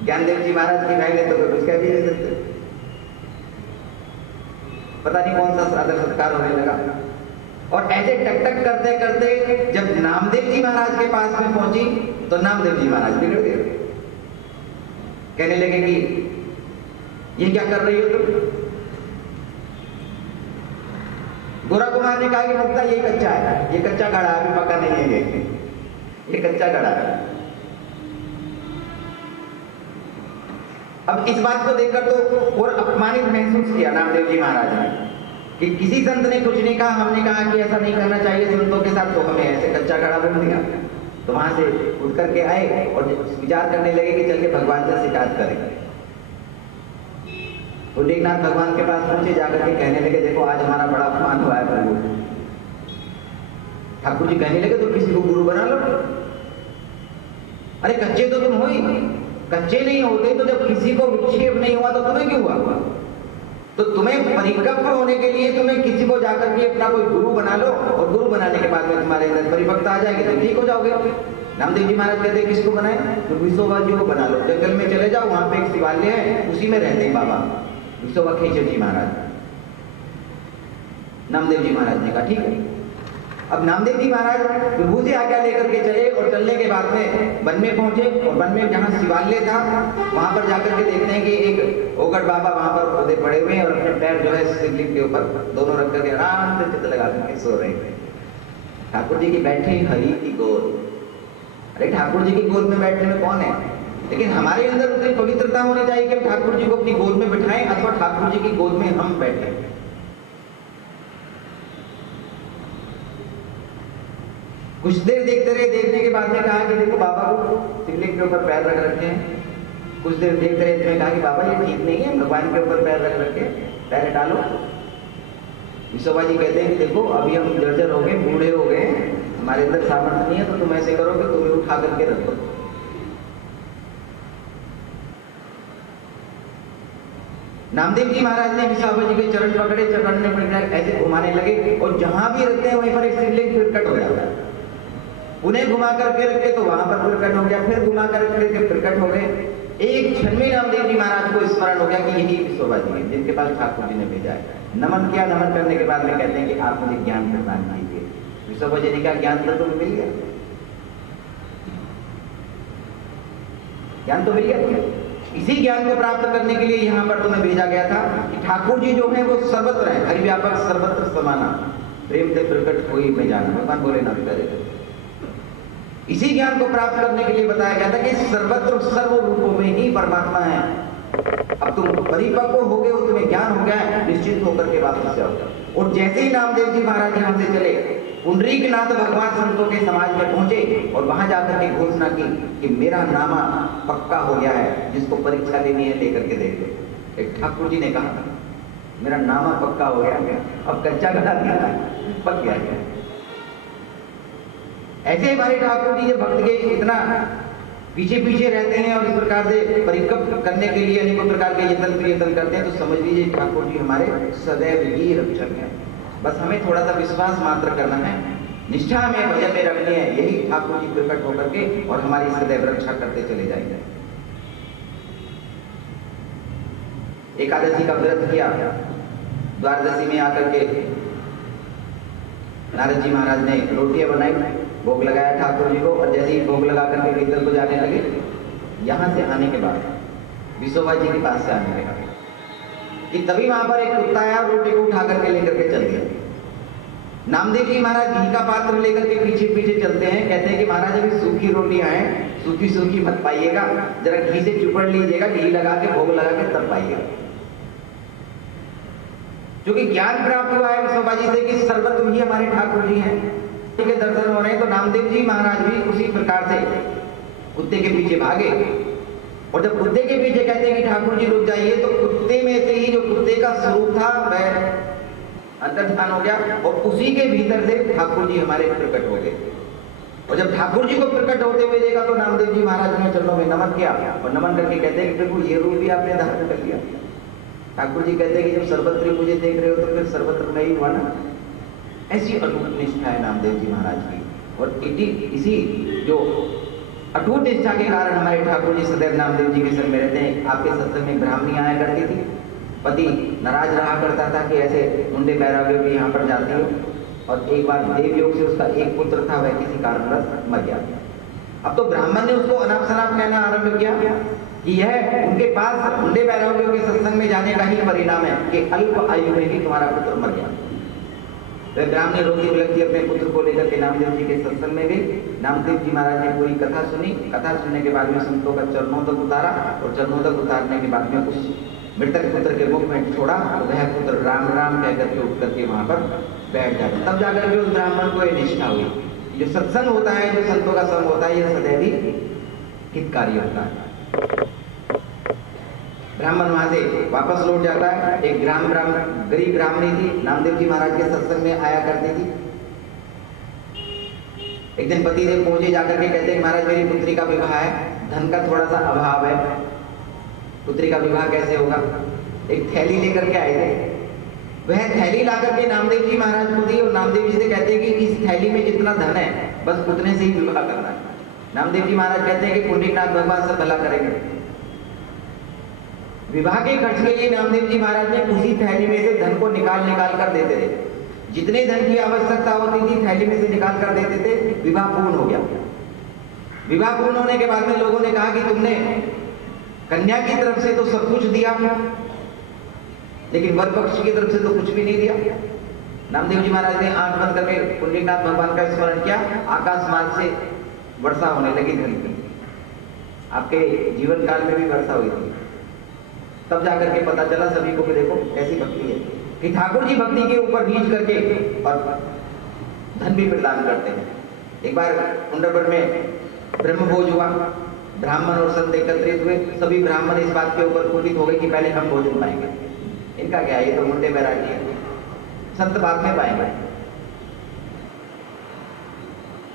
ज्ञानदेव जी महाराज की भाई ने तो कुछ कह भी नहीं सकते, पता नहीं कौन सा सादर सत्कार होने लगा। और ऐसे टक टक करते करते जब नामदेव जी महाराज के पास में पहुंची तो नामदेव जी महाराज बिगड़ गए, कहने लगे कि ये क्या कर रही हो तुम। गोरा कुमार ने कहा कि मुक्ता ये कच्चा है, ये कच्चा घड़ा है, अभी पका नहीं है, ये कच्चा घड़ा है। अब इस बात को देखकर तो और अपमानित महसूस किया नामदेव जी महाराज ने कि किसी संत ने कुछ नहीं कहा, हमने कहा कि ऐसा नहीं करना चाहिए संतों के साथ, तो हमें ऐसे कच्चा घड़ा बोल दिया। तो वहां से उठ करके आए और विचार करने लगे कि चल के भगवान से शिकायत करेंगे। तो लेखनाथ भगवान के पास पहुंचे, जाकर के कहने लगे देखो आज हमारा बड़ा अपमान हुआ है प्रभु। ठाकुर जी कहने लगे तो किसी को गुरु बना लो। अरे कच्चे तो तुम हो ही, कच्चे नहीं होते तो जब किसी को विक्षेप नहीं हुआ तो तुम्हें क्यों हुआ। तो तुम्हें परिपक्व होने के लिए तुम्हें किसी को जाकर के अपना कोई गुरु बना लो, और गुरु बनाने के बाद में तुम्हारे अंदर परिपक्वता आ जाएगी तो ठीक हो जाओगे। नामदेव जी महाराज कहते हैं किसको बनाए, तो विश्वभा जी को बना लो। जंगल में चले जाओ, वहां पे एक शिवालय है, उसी में रहते हैं बाबा विश्वभा खेचर जी महाराज। नामदेव जी महाराज ने कहा ठीक है। अब नामदेव जी महाराज विभू से आज्ञा लेकर के चले और चलने के बाद में वन में पहुंचे, और वन में जहां शिवालय था वहां पर जाकर के देखते हैं कि एक ओगड़ बाबा वहां पर पौधे पड़े हुए हैं और अपने पैर जो है शिवलिंग के ऊपर दोनों रख करके आराम से चित लगा करके सो रहे थे। ठाकुर जी की बैठे हरि की गोद। अरे ठाकुर जी की गोद में बैठने में कौन है, लेकिन हमारे अंदर उतनी पवित्रता होनी चाहिए कि हम ठाकुर जी को अपनी गोद में बिठाएं अथवा ठाकुर जी की गोद में हम बैठे। कुछ देर देखते रहे, देखने के बाद में कहा कि देखो बाबा को शिवलिंग के ऊपर पैर रख रखे हैं। कुछ देर देखते रहे, इसमें कहा कि बाबा ये ठीक नहीं है, भगवान के ऊपर पैर रख रखे, पैर हटा लो। विश्वभा जी कहते हैं कि देखो अभी हम जर्जर हो गए, बूढ़े हो गए, हमारे अंदर सामर्थ्य नहीं है, तो तुम ऐसे करो कि तुम्हें उठा करके रखो। नामदेव जी महाराज ने विश्वभा जी के चरण पकड़े, चरण में पकड़ ऐसे घुमाने लगे, और जहां भी रखते हैं वहीं पर एक शिवलिंग प्रकट हो जाता है। उन्हें घुमा करके रखे तो वहां पर प्रकट हो गया, फिर घुमा करके प्रकट हो गए। एक क्षण में नामदेव जी महाराज को स्मरण हो गया कि यही विश्वभा जी है जिनके पास ठाकुर जी ने भेजा है। नमन किया, नमन करने के बाद में कहते हैं कि आप मुझे ज्ञान प्रदान कीजिए। विश्वभा जी ने कहा ज्ञान तो तुम्हें मिल गया, ज्ञान तो मिल गया तुम्हें। इसी ज्ञान को प्राप्त करने के लिए यहाँ पर तुम्हें भेजा गया था कि ठाकुर जी जो है वो सर्वत्र है, हरिव्यापक सर्वत्र समाना, प्रेम से प्रकट हुई में जाना, भगवान बोले ना करे। इसी ज्ञान को प्राप्त करने के लिए बताया गया था कि सर्वत्र सर्व रूपों में ही परमात्मा है। अब तुम परिपक्व हो गए हो, तुम्हें ज्ञान हो गया है, निश्चित होकर के वापस जाओ। और जैसे ही नामदेव जी महाराज यहाँ से चले, पुंडरीकनाथ भगवान संतों के समाज में पहुंचे और वहां जाकर के घोषणा की कि मेरा नामा पक्का हो गया है, जिसको परीक्षा लेनी है लेकर के देख लो। एक ठाकुर जी ने कहा मेरा नामा पक्का हो गया, अब कच्चा घड़ा दिया पक गया। ऐसे हमारे ठाकुर जी जो भक्त के इतना पीछे पीछे रहते हैं और इस प्रकार से परिपक्व करने के लिए अनेकों प्रकार के यत्न करते हैं, तो समझ लीजिए ठाकुर जी हमारे सदैव ही रक्षक हैं। बस हमें थोड़ा सा विश्वास मात्र करना है, निष्ठा हमें भजन में रखनी है, यही ठाकुर जी प्रकट होकर के और हमारी सदैव रक्षा करते चले जाएंगे। एकादशी का व्रत किया, द्वादशी में आकर के नारद जी महाराज ने रोटियां बनाई, भोग लगाया ठाकुर जी को, और जैसे ही भोग लगा करके भीतर को जाने लगे, यहां से आने के बाद विश्वभा जी के पास से आने लगा कि तभी वहां पर एक कुत्ता आया, रोटी को उठा करके लेकर के चल गया। नामदेव जी महाराज घी का पात्र लेकर के पीछे पीछे चलते हैं, कहते हैं कि महाराज अभी सूखी रोटियां हैं, सूखी सूखी मत पाइएगा, जरा घी से चुपड़ लीजिएगा, घी लगा के भोग लगा के तब पाइएगा। क्योंकि ज्ञान प्राप्त हुआ है विश्वभा जी से कि सर्वत्र ही हमारे ठाकुर जी हैं, के दर्शन हो रहे हैं। तो नामदेव जी महाराज भी उसी प्रकार से कुत्ते के पीछे भागे और जब कुत्ते के पीछे कहते हैं कि ठाकुर जी रुक जाइए, तो कुत्ते में से ही जो कुत्ते का स्वरूप था वह अंतर्धान हो गया और उसी के भीतर से ठाकुर जी हमारे प्रकट हो गए। और जब ठाकुर जी को प्रकट होते हुए देखा तो नामदेव जी महाराज ने चरणों में नमन किया और नमन करके कहते हैं कि प्रभु ये रूप भी आपने धारण कर लिया। ठाकुर जी कहते हैं कि जब सर्वत्र मुझे देख रहे हो तो फिर सर्वत्र मैं ही हुआ ना। ऐसी अटूट निष्ठा है नामदेव जी महाराज की। और इसी जो अटूट निष्ठा के कारण हमारे ठाकुर जी सदैव नामदेव जी के संग में रहते हैं। आपके सत्संग में ब्राह्मणी आया करती थी, पति नाराज रहा करता था कि ऐसे मुंडे बैरागियों भी यहाँ पर जाती हो। और एक बार देवयोग से उसका एक पुत्र था, वह किसी कारणवश मर गया। अब तो ब्राह्मण ने उसको अनाप शनाप कहना आरंभ किया कि यह उनके पास मुंडे बैरागियों के सत्संग में जाने का ही परिणाम है कि अल्प आयु में ही तुम्हारा पुत्र मर गया। वह ब्राह्मणी रोती बिलखती अपने पुत्र को लेकर के नामदेव जी के सत्संग में गई। नामदेव जी महाराज ने पूरी कथा सुनी। कथा सुनने के बाद में संतों का चरणों तक उतारा और चरणों तक उतारने के बाद में उस मृतक पुत्र के मुख में छोड़ा तो वह पुत्र राम राम कहकर के उठ करके वहां पर बैठ जाता। तब जाकर के उस ब्राह्मण को यह निष्ठा हुई। जो सत्संग होता है, जो संतों का संग होता है, यह सदैव ही हितकारी होता है। ब्राह्मण वहां से वापस लौट जाता है। एक गरीब ब्राह्मणी थी, नामदेव जी महाराज के सत्संग में आया करती थी। एक दिन पति देव पहुंचे, जाकर के कहते हैं महाराज मेरी पुत्री का विवाह है, धन का थोड़ा सा अभाव है, पुत्री का विवाह कैसे होगा। एक थैली लेकर के आए थे। वह थैली ला करके नामदेव जी महाराज को दी और नामदेव जी से कहते हैं कि इस थैली में जितना धन है बस उतने से ही विवाह करना है। नामदेव जी महाराज कहते हैं कि पुंडरीकनाथ भगवान सब भला करेंगे। विवाह के खर्च के लिए नामदेव जी महाराज ने उसी थैली में से धन को निकाल कर देते थे। जितने धन की आवश्यकता होती थी थैली में से निकाल कर देते थे। विवाह पूर्ण हो गया। विवाह पूर्ण होने के बाद में लोगों ने कहा कि तुमने कन्या की तरफ से तो सब कुछ दिया, लेकिन वर पक्ष की तरफ से तो कुछ भी नहीं दिया। नामदेव जी महाराज ने आंख बंद करके पुंडरीकनाथ भगवान का स्मरण किया। आकाश मार्ग से वर्षा होने लगी धन की। आपके जीवन काल में भी वर्षा हुई थी। तब जाकर के पता चला सभी को कि देखो कैसी भक्ति है कि ठाकुर जी भक्ति के ऊपर बीज करके और धन भी प्रदान करते हैं। एक बार कुंडरपुर में ब्रह्मभोज हुआ। ब्राह्मण और संत एकत्रित हुए। सभी ब्राह्मण इस बात के ऊपर कुपित हो गए कि पहले हम भोजन पाएंगे। इनका क्या, ये तो मुंडे बैरागी है, संत बाद में पाएंगे।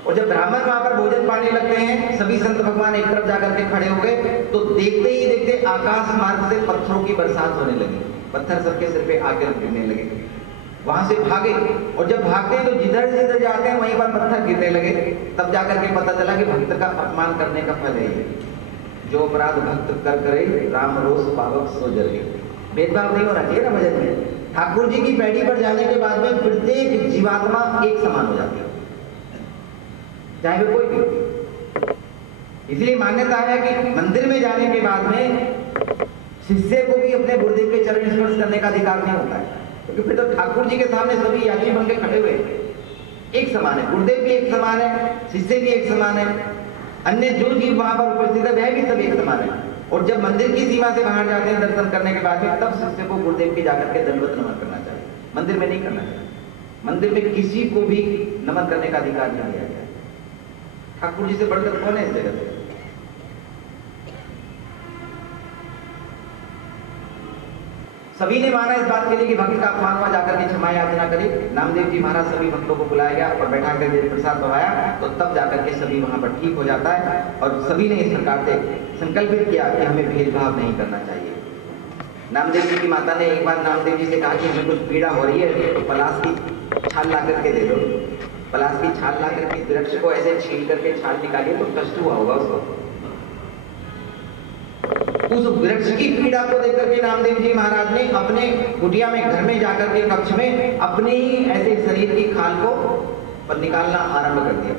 और जब ब्राह्मण वहां पर भोजन पाने लगते हैं, सभी संत भगवान एक तरफ जाकर के खड़े हो गए तो देखते ही देखते आकाश मार्ग से पत्थरों की बरसात होने लगी। पत्थर सबके सिर पे आकर गिरने लगे। वहां से भागे और जब भागते हैं तो जिधर जिधर जाते हैं वहीं पर पत्थर गिरने लगे। तब जाकर के पता चला कि भक्त का अपमान करने का फल है ये। जो अपराध भक्त कर करे राम रोष पावक सो जरे। भेदभाव नहीं होना चाहिए ना भजन में। ठाकुर जी की पैड़ी पर जाने के बाद में प्रत्येक जीवात्मा एक समान हो जाती है, चाहे वो कोई भी। इसलिए मान्यता है कि मंदिर में जाने के बाद में शिष्य को भी अपने गुरुदेव के चरण स्पर्श करने का अधिकार नहीं होता है, क्योंकि फिर तो ठाकुर जी के सामने सभी यात्री बन के खड़े हुए एक समान है। गुरुदेव भी एक समान है, शिष्य भी एक समान है, अन्य जो जीव वहां पर उपस्थित है वह भी सब एक समान है। और जब मंदिर की सीमा से बाहर जाते हैं दर्शन करने के बाद में, तब शिष्य को गुरुदेव के जाकर के दंडवत नमन करना चाहिए। मंदिर में नहीं करना चाहिए। मंदिर में किसी को भी नमन करने का अधिकार नहीं दिया गया। ठाकुर जी से बढ़कर कौन है इस जगत में? सभी ने माना इस बात के लिए कि भक्त का अपमान हुआ, जाकर के क्षमा याचना करी। नामदेव जी महाराज सभी भक्तों को बुलाया गया और बैठा कर प्रसाद पवाया, तो तब जाकर के सभी वहां पर ठीक हो जाता है। और सभी ने इस प्रकार से संकल्पित किया कि हमें भेदभाव नहीं करना चाहिए। नामदेव जी की माता ने एक बार नामदेव जी से कहा कि हमें कुछ पीड़ा हो रही है तो पलाश की छाल ला करके दे दो। पलाश की छाल ला करके वृक्ष को ऐसे छील करके छाल निकालिए तो कष्ट हुआ होगा उसको। उस वृक्ष की पीड़ा को देखकर के नामदेव जी महाराज ने अपने कुटिया में, घर में जाकर के कक्ष में अपने ही ऐसे शरीर की खाल को पर निकालना आरंभ कर दिया।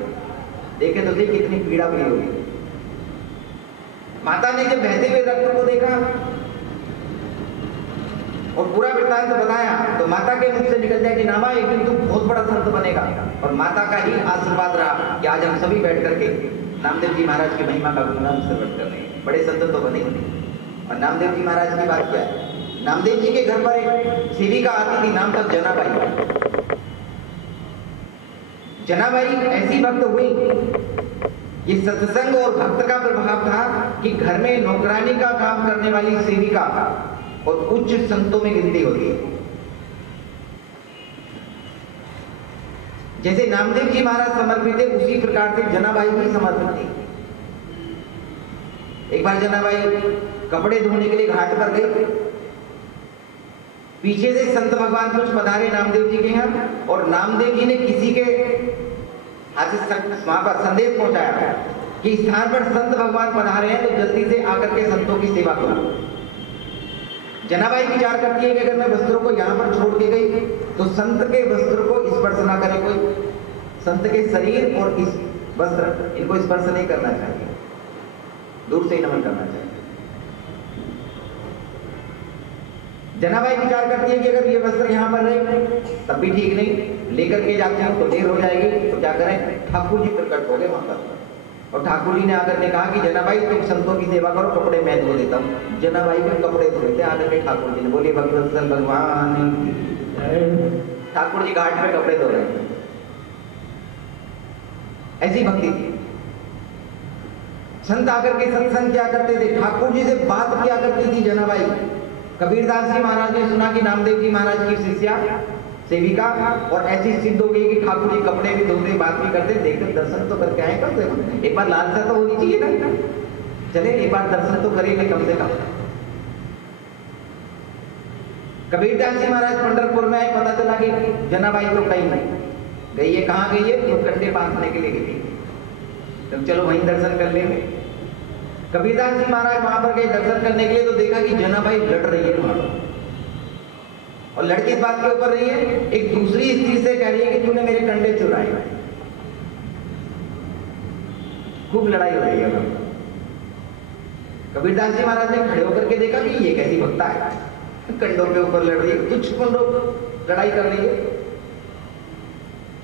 देखे तो सही कितनी पीड़ा हुई होगी। माता ने जब बहते हुए रक्त को देखा और पूरा वृत्तांत बताया तो माता के मुख से निकल जाए कि नामा एक दिन तू बहुत बड़ा संत बनेगा। और माता का ही आशीर्वाद रहा कि आज हम सभी बैठ करके नामदेव जी महाराज की महिमा का गुणगान सर्वट कर रहे हैं। बड़े संत तो बने होंगे। और नामदेव जी महाराज की बात क्या है, नामदेव जी के घर पर एक सेविका आती थी, नाम था जनाबाई। जनाबाई ऐसी भक्त हुई ये सत्संग और भक्त का प्रभाव था कि घर में नौकरानी का काम करने वाली सेविका और उच्च संतों में गिनती होती है। जैसे नामदेव जी महाराज समर्पित है, उसी प्रकार से जनाबाई भी समर्पित थी। एक बार जनाबाई कपड़े धोने के लिए घाट पर गई। पीछे से संत भगवान कुछ पधारे नामदेव जी के यहाँ, और नामदेव जी ने किसी के हाथ से वहां पर संदेश पहुंचाया कि इस स्थान पर संत भगवान पधारे हैं, तो जल्दी से आकर के संतों की सेवा करो। जनाबाई विचार करती है कि अगर मैं वस्त्रों को यहाँ पर छोड़ के गई तो संत के वस्त्र को स्पर्श ना करे कोई, संत के शरीर और इस वस्त्र इनको स्पर्श नहीं करना चाहिए, दूर से ही नमन करना चाहिए। जनाबाई विचार करती है कि अगर ये वस्त्र यहाँ पर रहे तब भी ठीक नहीं, लेकर के जाते हैं तो देर हो जाएगी, तो क्या करें। ठाकुर जी प्रकट हो गए वहां पर, और ठाकुर जी ने आकर के कहा कि जनाबाई तुम संतों की सेवा करो, कपड़े मैं धो देता हूँ। जनाबाई के कपड़े धो देते आकर के ठाकुर जी ने, बोलिए भगवत्सल भगवान। ठाकुर जी घाट में कपड़े धो रहे हैं। ऐसी भक्ति थी। संत आकर के सत्संग क्या करते थे, ठाकुर जी से बात क्या करती थी जनाबाई। कबीरदास जी महाराज ने सुना कि नामदेव जी महाराज की शिष्या सेविका और ऐसी सिद्ध हो गई कि ठाकुर जी कपड़े भी धोते, बात भी करते, देखते दर्शन तो करके आए, कम से कम एक बार लालसा तो होनी चाहिए ना, चले एक बार दर्शन तो करेंगे कम से कम। कबीरदास जी महाराज पंढरपुर में आए, पता चला कि जनाबाई तो कहीं नहीं गई है। कहाँ गई है, तो कंडे बांधने के लिए गई, तो चलो वहीं दर्शन कर लेंगे। कबीरदास जी महाराज वहां पर गए दर्शन करने के लिए, तो देखा कि जनाबाई लड़ रही है वहां पर, और लड़की इस बात के ऊपर रही है, एक दूसरी स्त्री से कह रही है कि तूने मेरे कंडे चुराए। खूब लड़ाई हो रही है। कबीरदास जी महाराज ने खड़े होकर के देखा कि ये कैसी भक्ता है, कंडों के ऊपर लड़ रही है, तुच्छ कंडों लड़ाई कर रही है,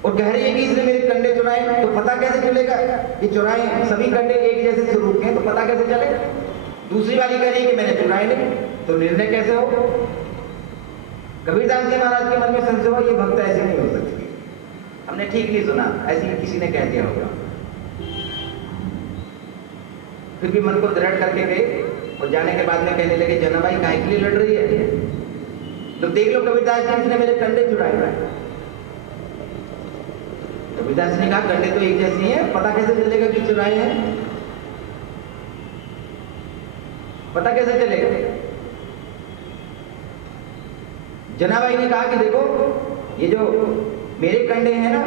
और कह रही है कि इसने मेरे कंडे चुराए। तो पता कैसे चलेगा कि चुराए, सभी कंडे एक जैसे स्वरूप के हैं, तो पता कैसे चले। दूसरी वाली कह रही है कि मैंने चुराए नहीं, तो निर्णय कैसे हो। कबीरदास जी महाराज के मन में संशय हुआ, ये भक्त ऐसे नहीं हो सकती, हमने ठीक नहीं सुना, ऐसी किसी ने कह दिया होगा। फिर भी मन को दृढ़ करके गए, और जाने के बाद में कहने लगे जनाबाई काहे के लिए लड़ रही है, तो देख लो कबीरदास जी इसने मेरे कंडे चुराए। कबीरदास ने कहा कंडे तो एक जैसी हैं, पता कैसे चलेगा कि चुराए हैं, पता कैसे चलेगा। जनाबाई ने कहा कि देखो ये जो मेरे कंडे हैं ना,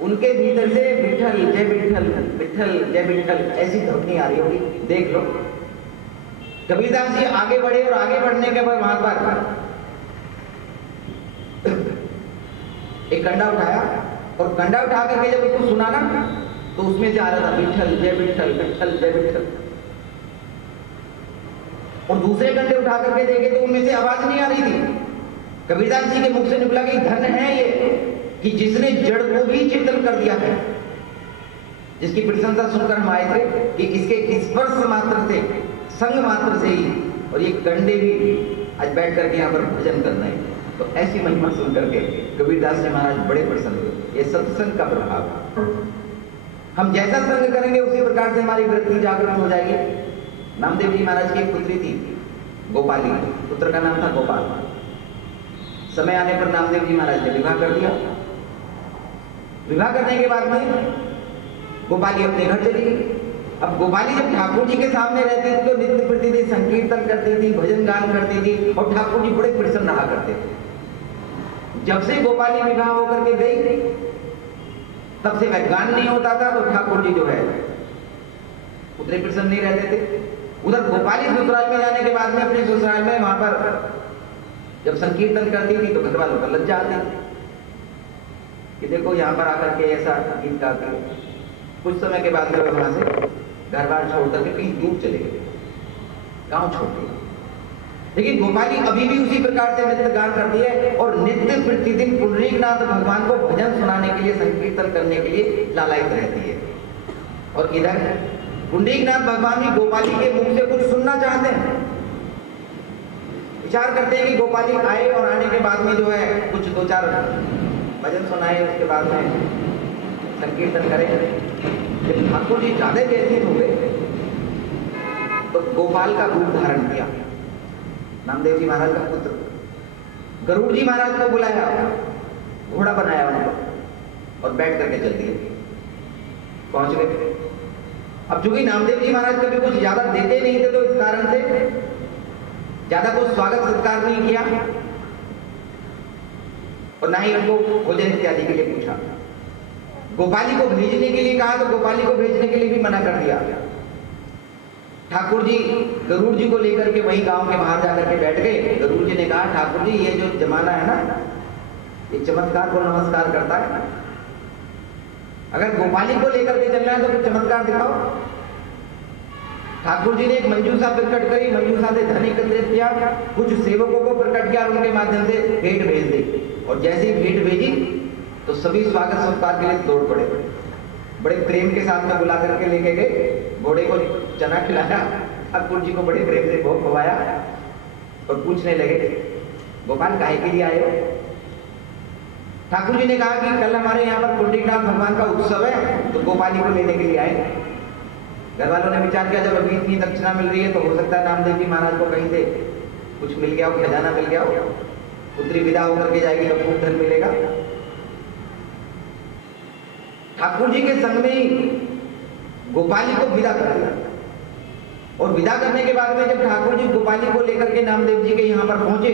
उनके भीतर से विठल जय विठल, विठल जय विठल ऐसी ध्वनि आ रही होगी, देख लो। कबीरदास जी आगे बढ़े, और आगे बढ़ने के बाद वहां पर एक कंडा उठाया, और कंडा उठा करके जब उसको सुना ना, तो उसमें से आ रहा था विठल जय विठल, विठल जय विठल। और दूसरे कंडे उठा करके देखे तो उनमें से आवाज नहीं आ रही थी। कबीरदास जी के मुख से निकला कि धन है ये कि जिसने जड़ को भी चेतन कर दिया है, जिसकी प्रशंसा सुनकर हम आए थे कि इसके स्पर्श मात्र से, संग मात्र से ही, और ये कंडे भी आज बैठ करके यहाँ पर भजन करना है। तो ऐसी महिमा सुन करके कबीरदास जी महाराज बड़े प्रसन्न हुए। ये सत्संग का प्रभाव है। हम जैसा संग करेंगे उसी प्रकार से हमारी वृत्ति जागृत हो जाएगी। नामदेव जी महाराज की एक पुत्री थी गोपाली, पुत्र का नाम था गोपाल। समय आने पर नामदेव जी महाराज ने विवाह कर दिया। विवाह करने के बाद में गोपाली अपने घर चली गई। अब गोपाली जब ठाकुर जी के सामने रहती थी तो नित्य प्रतिदिन संकीर्तन करती थी, भजन गान करती थी, और ठाकुर जी बड़े प्रसन्न रहा करते थे। जब से गोपाली विवाह होकर के गई, तब से वह गान नहीं होता था, तो ठाकुर जी जो है उतने प्रसन्न नहीं रहते थे। उधर गोपाली ससुराल में जाने के बाद में अपने ससुराल में वहां पर जब संकीर्तन करती थी तो घर वालों को लज्जा आती कि देखो यहाँ पर आकर के ऐसा गीत गाती। कुछ समय के बाद में वहां से घर बार छोड़ करके कहीं दूर चले गए, गांव छोड़ दिया। लेकिन गोपाली अभी भी उसी प्रकार से नृत्य गान करती है, और नित्य प्रतिदिन पुंडरीकनाथ भगवान को भजन सुनाने के लिए, संकीर्तन करने के लिए लालायित रहती है। और इधर पुंडरीकनाथ भगवान भी गोपाली के मुख से कुछ सुनना चाहते हैं। विचार करते हैं कि गोपाली आए, और आने के बाद में जो है कुछ दो चार भजन सुनाए, उसके बाद में संकीर्तन करें। जब ठाकुर जी ज्यादा व्यतीत हो गए तो गोपाल का रूप धारण किया। नामदेव जी महाराज का पुत्र गरुड़ जी महाराज को बुलाया, घोड़ा बनाया उनको और बैठ करके चल दिए, पहुंच गए। अब चूंकि नामदेव जी महाराज कभी कुछ ज्यादा देते नहीं थे तो इस कारण से ज्यादा कुछ स्वागत सत्कार नहीं किया और ना ही उनको भोजन इत्यादि के लिए पूछा। गोपाली को भेजने के लिए कहा तो गोपाली को भेजने के लिए भी मना कर दिया। ठाकुर जी गरुड़ जी को लेकर के वही गांव के बाहर जाकर के बैठ गए। गरुड़ जी ने कहा, ठाकुर जी ये जो जमाना है ना, ये चमत्कार को नमस्कार करता है, अगर गोपाली को लेकर के चलना है तो कुछ चमत्कार दिखाओ। ठाकुर जी ने एक मंजूषा प्रकट करी, मंजूषा से धन एकत्रित किया, कुछ सेवकों को प्रकट किया और उनके माध्यम से भेंट भेज दी। और जैसे ही भेंट भेजी तो सभी स्वागत सत्कार के लिए दौड़ पड़े, बड़े प्रेम के साथ में बुला करके लेके गए। घोड़े को चना खिलाया, ठाकुर जी को बड़े प्रेम से भोग खवाया और पूछने लगे, गोपाल काहे के लिए आए हो? ठाकुर जी ने कहा कि कल हमारे यहाँ पर पुंडरीकनाथ भगवान का उत्सव है तो गोपाली को लेने के लिए आए। घर वालों ने विचार किया, जब अभी इतनी दक्षिणा मिल रही है तो हो सकता है नामदेव जी महाराज को कहीं से कुछ मिल गया हो, खजाना मिल गया हो, पुत्री विदा होकर के जाएगी तो खूब धन मिलेगा। ठाकुर जी के संग में ही गोपाली को विदा कर दिया और विदा करने के बाद में जब ठाकुर जी गोपाली को लेकर के नामदेव जी के यहाँ पर पहुंचे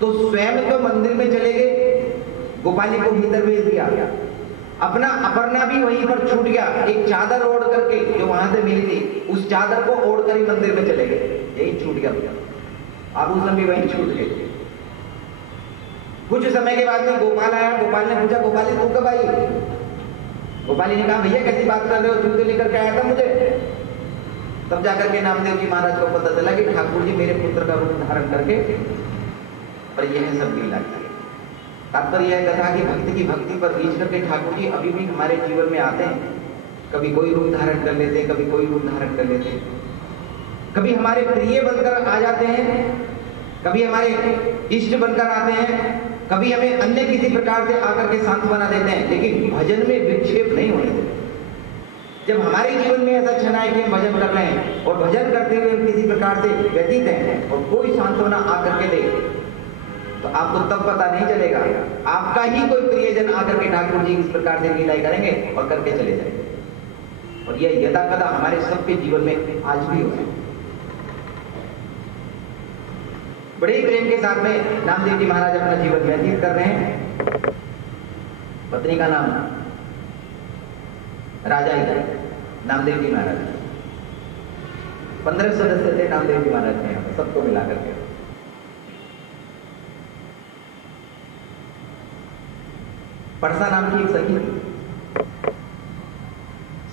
तो स्वयं तो मंदिर में चले गए, गोपाली को भीतर भेज दिया। अपना अपर्णा भी वहीं पर छूट गया, एक चादर ओढ़ करके जो वहां से मिली थी उस चादर को ओढ़ कर ही मंदिर में चले गए, यही छूट गया, आभूषण भी वहीं छूट गए। कुछ समय के बाद में गोपाल आया। गोपाल ने पूछा, गोपाली तू कब आई? गोपाली ने कहा, भैया कैसी बात कर रहे हो, तू तो लेकर के आया था मुझे। तब जाकर के नामदेव जी महाराज को पता चला कि ठाकुर जी मेरे पुत्र का रूप धारण करके और यह सब लीला की। तात्पर्य यह कथा कि भक्ति की भक्ति पर रीझ करके ठाकुर जी अभी भी हमारे जीवन में आते हैं। कभी कोई रूप धारण कर लेते, कभी कोई रूप धारण कर लेते, कभी हमारे प्रिय बनकर आ जाते हैं, कभी हमारे इष्ट बनकर आते हैं, कभी हमें अन्य किसी प्रकार से आकर के सांत्वना देते हैं, लेकिन भजन में विक्षेप नहीं होने देते। जब हमारे जीवन में ऐसा क्षण है कि हम भजन कर रहे हैं और भजन करते हुए किसी प्रकार से व्यतीत हैं और कोई सांत्वना आकर के दे तो आपको तब पता नहीं चलेगा, आपका ही कोई प्रियजन आकर के ठाकुर जी इस प्रकार से लीलाएं करेंगे और करके चले जाएंगे। और यह यदा कदा हमारे सबके जीवन में आज भी होता है। बड़े ही प्रेम के साथ में नामदेव जी महाराज अपना जीवन व्यतीत कर रहे हैं। पत्नी का नाम राजा ही है, नामदेव जी महाराज। 15 सदस्य थे नामदेव जी महाराज के यहाँ, सबको मिलाकर के। परसा नाम की एक सखी थी,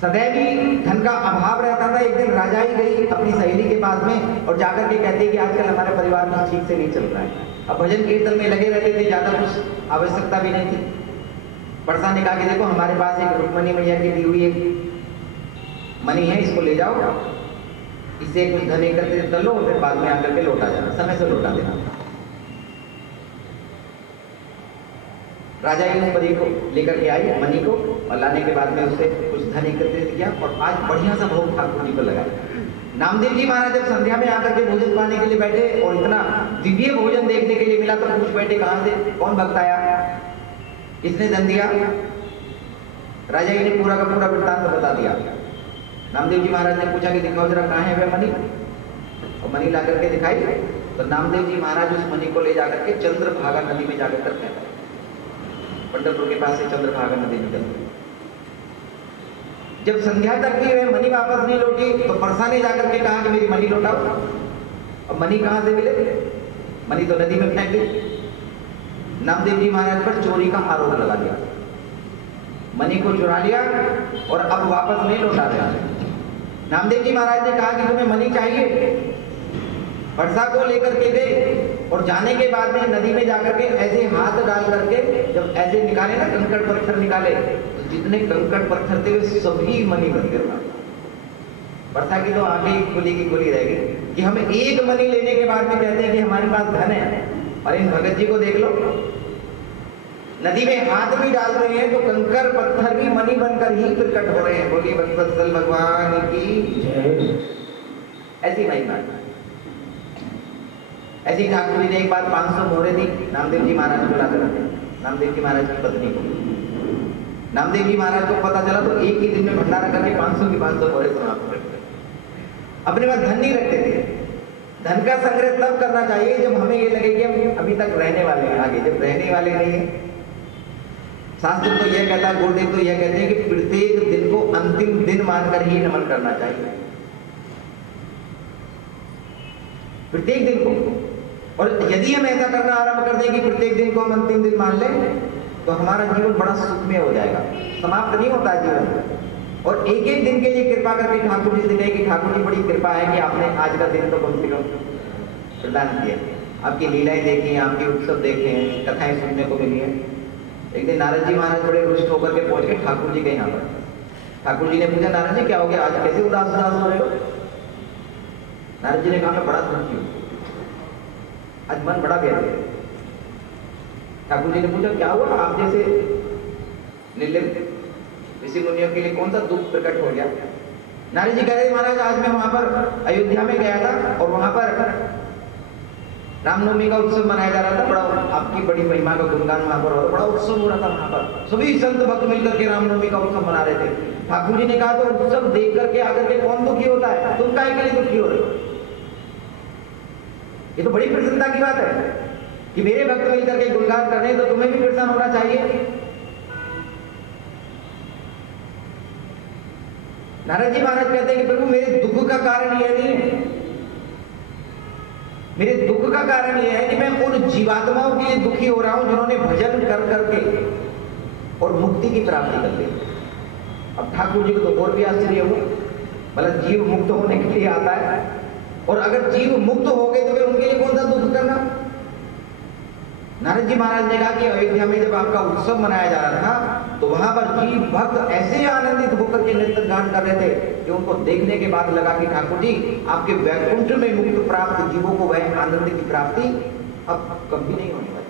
सदैव ही धन का अभाव रहता था। एक दिन राजा ही गई अपनी सहेली के पास में और जाकर के कहती है कि आजकल हमारे परिवार में ठीक से नहीं चल रहा है। अब भजन कीर्तन में लगे रहते थे, ज्यादा कुछ आवश्यकता भी नहीं थी। परसा ने कहा कि देखो हमारे पास एक रुक्मणी मैया की दी हुई एक मनी है, इसको ले जाओ, इससे कुछ धन एकत्रित कर लो और फिर बाद में आकर के लौटा जाना, समय से लौटा देना। राजा ही उस परी को लेकर के आई, मनी को, और लाने के बाद में उससे कुछ धन एकत्रित किया और आज बढ़िया सा भोग ठाकुर जी को लगाया। नामदेव जी महाराज जब संध्या में आकर के भोजन पाने के लिए बैठे और इतना दिव्य भोजन देखने के लिए मिला तो पूछ बैठे, कहां से कौन भक्त आया, किसने धन दिया? राजा जी ने पूरा का पूरा वृत्तांत बता दिया। नामदेव जी महाराज ने पूछा कि दिखाओ जरा कहां है वह मनी, और मनी ला करके दिखाई तो नामदेव जी महाराज उस मनी को ले जाकर के चंद्रभागा नदी में जाकर कर फेंका। पंढरपुर के पास से चंद्रभागा नदी निकलती। जब संध्या तक भी वह मनी वापस नहीं लौटी तो परसा ने जाकर के कहा कि मेरी मनी लौटाओ। अब मनी कहां से मिले? मनी तो नदी में फेंक दी। नामदेव जी महाराज पर चोरी का आरोप लगा दिया, मनी को चुरा लिया और अब वापस नहीं लौटा दिया। नामदेव जी महाराज ने कहा कि तुम्हें मनी चाहिए, परसा को लेकर के गए और जाने के बाद में नदी में जाकर के ऐसे हाथ डाल करके जब ऐसे निकाले ना, कंकड़ पत्थर निकाले, तो जितने कंकड़ पत्थर थे वे सभी मनी बन गए। परसा की तो आंखें खुली की खुली रह गई कि हम एक मनी लेने के बाद में कहते हैं कि हमारे पास धन है, और इन भगत जी को देख लो, नदी में हाथ भी डाल रहे हैं तो कंकर पत्थर भी मणि बनकर ही प्रकट हो रहे हैं। बोलिए वत्सल भगवान की जय। ऐसी महिमा। ऐसी ठाकुर जी ने एक बार 500 मोहरे दी नामदेव जी महाराज को लाकर, नामदेव जी महाराज की पत्नी को। नामदेव जी महाराज को पता चला तो एक ही दिन में भंडारा करके 500 की 500 मोहरे समाप्त कर दिए। अपने पास धन नहीं रखते थे। धन का संग्रह तब करना चाहिए जब हमें ये लगे कि हम अभी तक रहने वाले हैं, आगे जब रहने वाले नहीं है। शास्त्र तो यह कहता है, गुरुदेव तो यह कहते हैं कि प्रत्येक दिन को अंतिम दिन मानकर ही नमन करना चाहिए, प्रत्येक दिन को। और यदि हम ऐसा करना आरंभ कर दें कि प्रत्येक दिन को हम अंतिम दिन मान लें तो हमारा जीवन बड़ा सुखमय हो जाएगा। समाप्त नहीं होता जीवन। और एक एक दिन के लिए कृपा करके ठाकुर जी से कहे कि ठाकुर जी बड़ी कृपा है कि आपने आज का दिन तो कम से कम प्रदान किया, आपकी लीलाएं देखी, आपके उत्सव देखे हैं, कथाएं सुनने को मिली है। एक दिन नारद जी महाराज बड़े रुष्ट होकर के पहुंच गए ठाकुर जी के यहाँ पर। ठाकुर जी ने पूछा, नारद जी क्या हो गया, आज कैसे उदास उदास हो रहे हो? नारद जी ने कहा, मैं बड़ा दुखी हूँ, आज मन बड़ा व्यथित है। ठाकुर जी ने पूछा, क्या हुआ? आप जैसे निर्लिप्त ऋषि मुनियों के लिए कौन सा दुख प्रकट हो गया? नारद जी कह रहे, महाराज आज मैं वहां पर अयोध्या में गया था और वहां पर रामनवमी का उत्सव मनाया जा रहा था। बड़ा आपकी बड़ी महिमा का गुणगान वहां पर हो रहा, बड़ा उत्सव हो रहा था वहां पर। सभी संत भक्त मिलकर के रामनवमी का उत्सव मना रहे थे। ठाकुर जी ने कहा, तो उत्सव देख करके आकर के कौन दुखी होता है? तुम काहे के लिए दुखी हो रहे हो? ये तो बड़ी प्रसन्नता की बात है कि मेरे भक्त मिलकर के गुणगान कर रहे हैं, तो तुम्हें भी प्रसन्न होना चाहिए। नारद जी महाराज कहते हैं कि प्रभु मेरे दुख का कारण यह नहीं है, मेरे दुख का कारण यह है कि मैं उन जीवात्माओं के लिए दुखी हो रहा हूं जिन्होंने भजन कर करके और मुक्ति की प्राप्ति कर ली। अब ठाकुर जी को तो और भी आश्चर्य हुआ, मतलब जीव मुक्त होने के लिए आता है, और अगर जीव मुक्त हो गए तो फिर उनके लिए कौन सा दुख करना? नारद जी महाराज ने कहा कि अयोध्या में जब आपका उत्सव मनाया जा रहा था तो वहां पर जीव भक्त ऐसे आनंदित होकर के नृत्य गान कर रहे थे कि उनको देखने के बाद लगा कि ठाकुर जी आपके वैकुंठ में मुक्त प्राप्त जीवों को वह आनंद की प्राप्ति अब कभी नहीं होने वाली।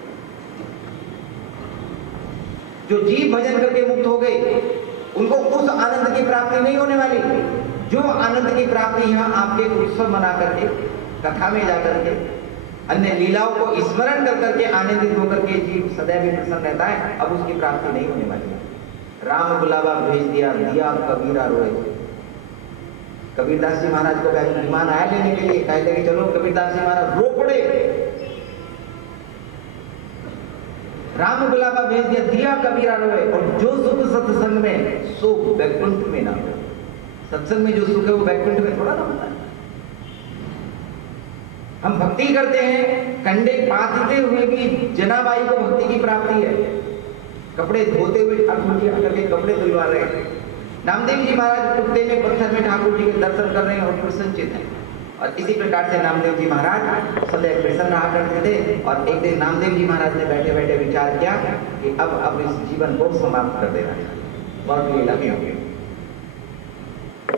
जो जीव भजन करके मुक्त हो गए उनको उस आनंद की प्राप्ति नहीं होने वाली। जो आनंद की प्राप्ति यहाँ आपके उत्सव मना करके, कथा में जाकर के, अन्य लीलाओं को स्मरण कर करके आनंदित होकर के जीव सदैव ही प्रसन्न रहता है, अब उसकी प्राप्ति नहीं होने वाली। राम बुलावा भेज दिया, दिया कबीरा रोए। कबीरदास जी महाराज को विमान आया लेने के लिए, कहते कि चलो, कबीरदास जी महाराज रो पड़े। राम बुलावा भेज दिया, दिया कबीरा रोए। और जो सुख सत्संग में सो वैकुंठ में ना हो। सत्संग में जो सुख है वो वैकुंठ में थोड़ा ना होता है। हम भक्ति करते हैं, कंडे पाथते हुए भी जनाबाई को भक्ति की प्राप्ति है। कपड़े धोते हुए ठाकुर जी आकर के कपड़े धुलवा रहे हैं। नामदेव जी महाराज कुत्ते में पत्थर में ठाकुर जी के दर्शन कर रहे हैं और प्रसन्नचित हैं। और इसी प्रकार से नामदेव जी महाराज सदैव प्रसन्न रहा करते थे। और एक दिन नामदेव जी महाराज ने बैठे बैठे विचार किया कि अब इस जीवन को समाप्त कर देना है, बहुत लीला भी होगी।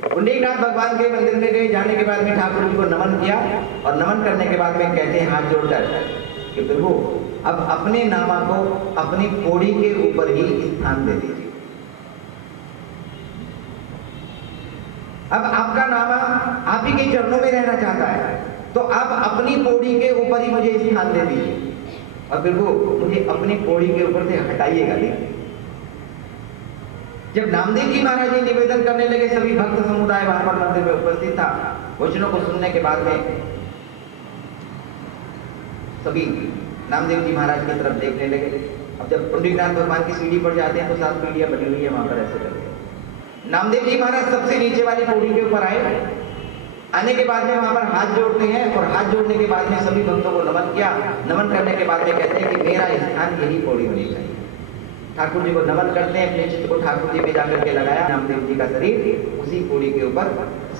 पुंडरीकनाथ भगवान के मंदिर में गए, जाने के बाद में ठाकुर जी को नमन किया और नमन करने के बाद में कहते हैं हाथ जोड़कर कि प्रभु अब अपने नामा को अपनी पौड़ी के ऊपर ही स्थान दे दीजिए। अब आपका नामा आप ही के चरणों में रहना चाहता है, तो आप अपनी पौड़ी के ऊपर ही मुझे स्थान दे दीजिए। और प्रभु मुझे अपनी पौड़ी के ऊपर से हटाइएगा नहीं। जब नामदेव जी महाराज जी निवेदन करने लगे, सभी भक्त समुदाय वहां पर मंदिर में उपस्थित था। वचनों को सुनने के बाद में सभी नामदेव जी महाराज की तरफ देखने लगे। अब जब पुंडरीकनाथ भगवान की सीढ़ी पर जाते हैं तो 7 पीढ़ियां बनी हुई है वहां पर, ऐसे करके नामदेव जी महाराज सबसे नीचे वाली पौड़ी के ऊपर आए। आने के बाद में वहां पर हाथ जोड़ते हैं और हाथ जोड़ने के बाद में सभी भक्तों को नमन किया। नमन करने के बाद में कहते हैं कि मेरा स्थान यही पौड़ी होनी चाहिए। ठाकुर जी को नमन करते हैं, अपने चित्त को ठाकुर जी में जाकर के लगाया। नामदेव जी का शरीर उसी पौड़ी के ऊपर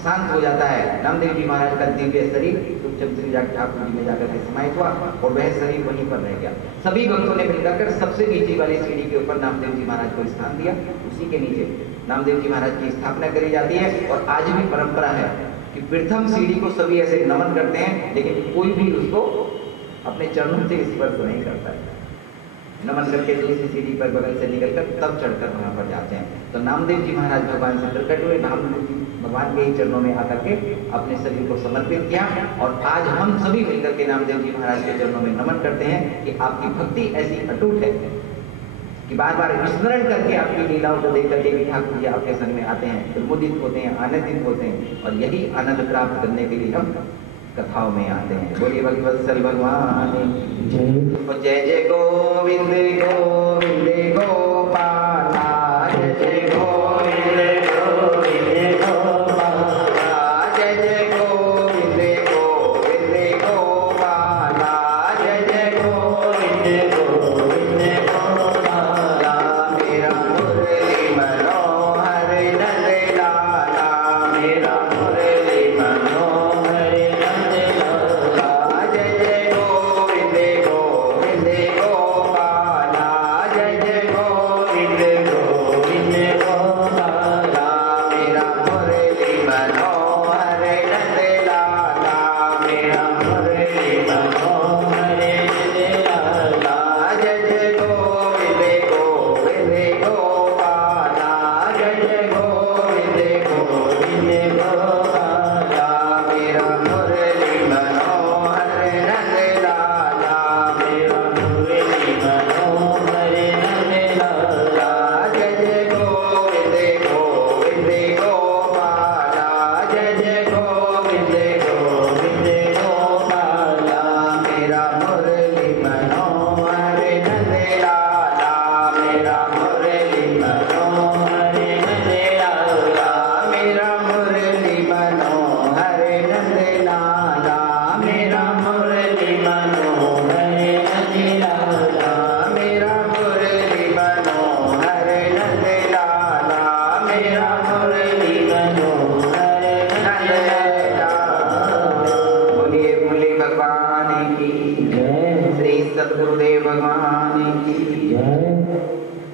शांत हो जाता है। नामदेव जी महाराज का दिव्य शरीर चुपचाप से जाकर ठाकुर जी में जाकर के समाहित हुआ और वह शरीर वहीं पर रह गया। सभी भक्तों ने मिलकर सबसे नीचे वाली सीढ़ी के ऊपर नामदेव जी महाराज को स्थान दिया। उसी के नीचे नामदेव जी महाराज की स्थापना करी जाती है। और आज भी परंपरा है कि प्रथम सीढ़ी को सभी ऐसे नमन करते हैं, लेकिन कोई भी उसको अपने चरणों से स्पर्श नहीं करता है। नमन करके दूसरी सीढ़ी पर बगल से निकलकर तब चढ़कर वहां पर जाते हैं। तो नामदेव जी महाराज भगवान से प्रकट हुए, नामदेव जी भगवान के ही चरणों में आकर के अपने शरीर को समर्पित किया। और आज हम सभी मिलकर के नामदेव जी महाराज के चरणों में नमन करते हैं कि आपकी भक्ति ऐसी अटूट है कि बार बार स्मरण करके आपकी लीलाओं को देख करके भी ठाकुर जी आपके संग में आते हैं, प्रमुदित होते हैं, आनंदित होते हैं, और यही आनंद प्राप्त करने के लिए हम कथाओं में आते हैं। बोलिए भगवत्सल भगवान जय। जय जय गोविंद गोविंद गोपाला, जय जय गोविंद गोविंद गोपाला, जय जय गोविंद गोविंद गोपाला, जय जय गोविंद गोविंद गोपाला। मेरा मुरली मनोहर नंद लाला, मेरा मुरली मनोहर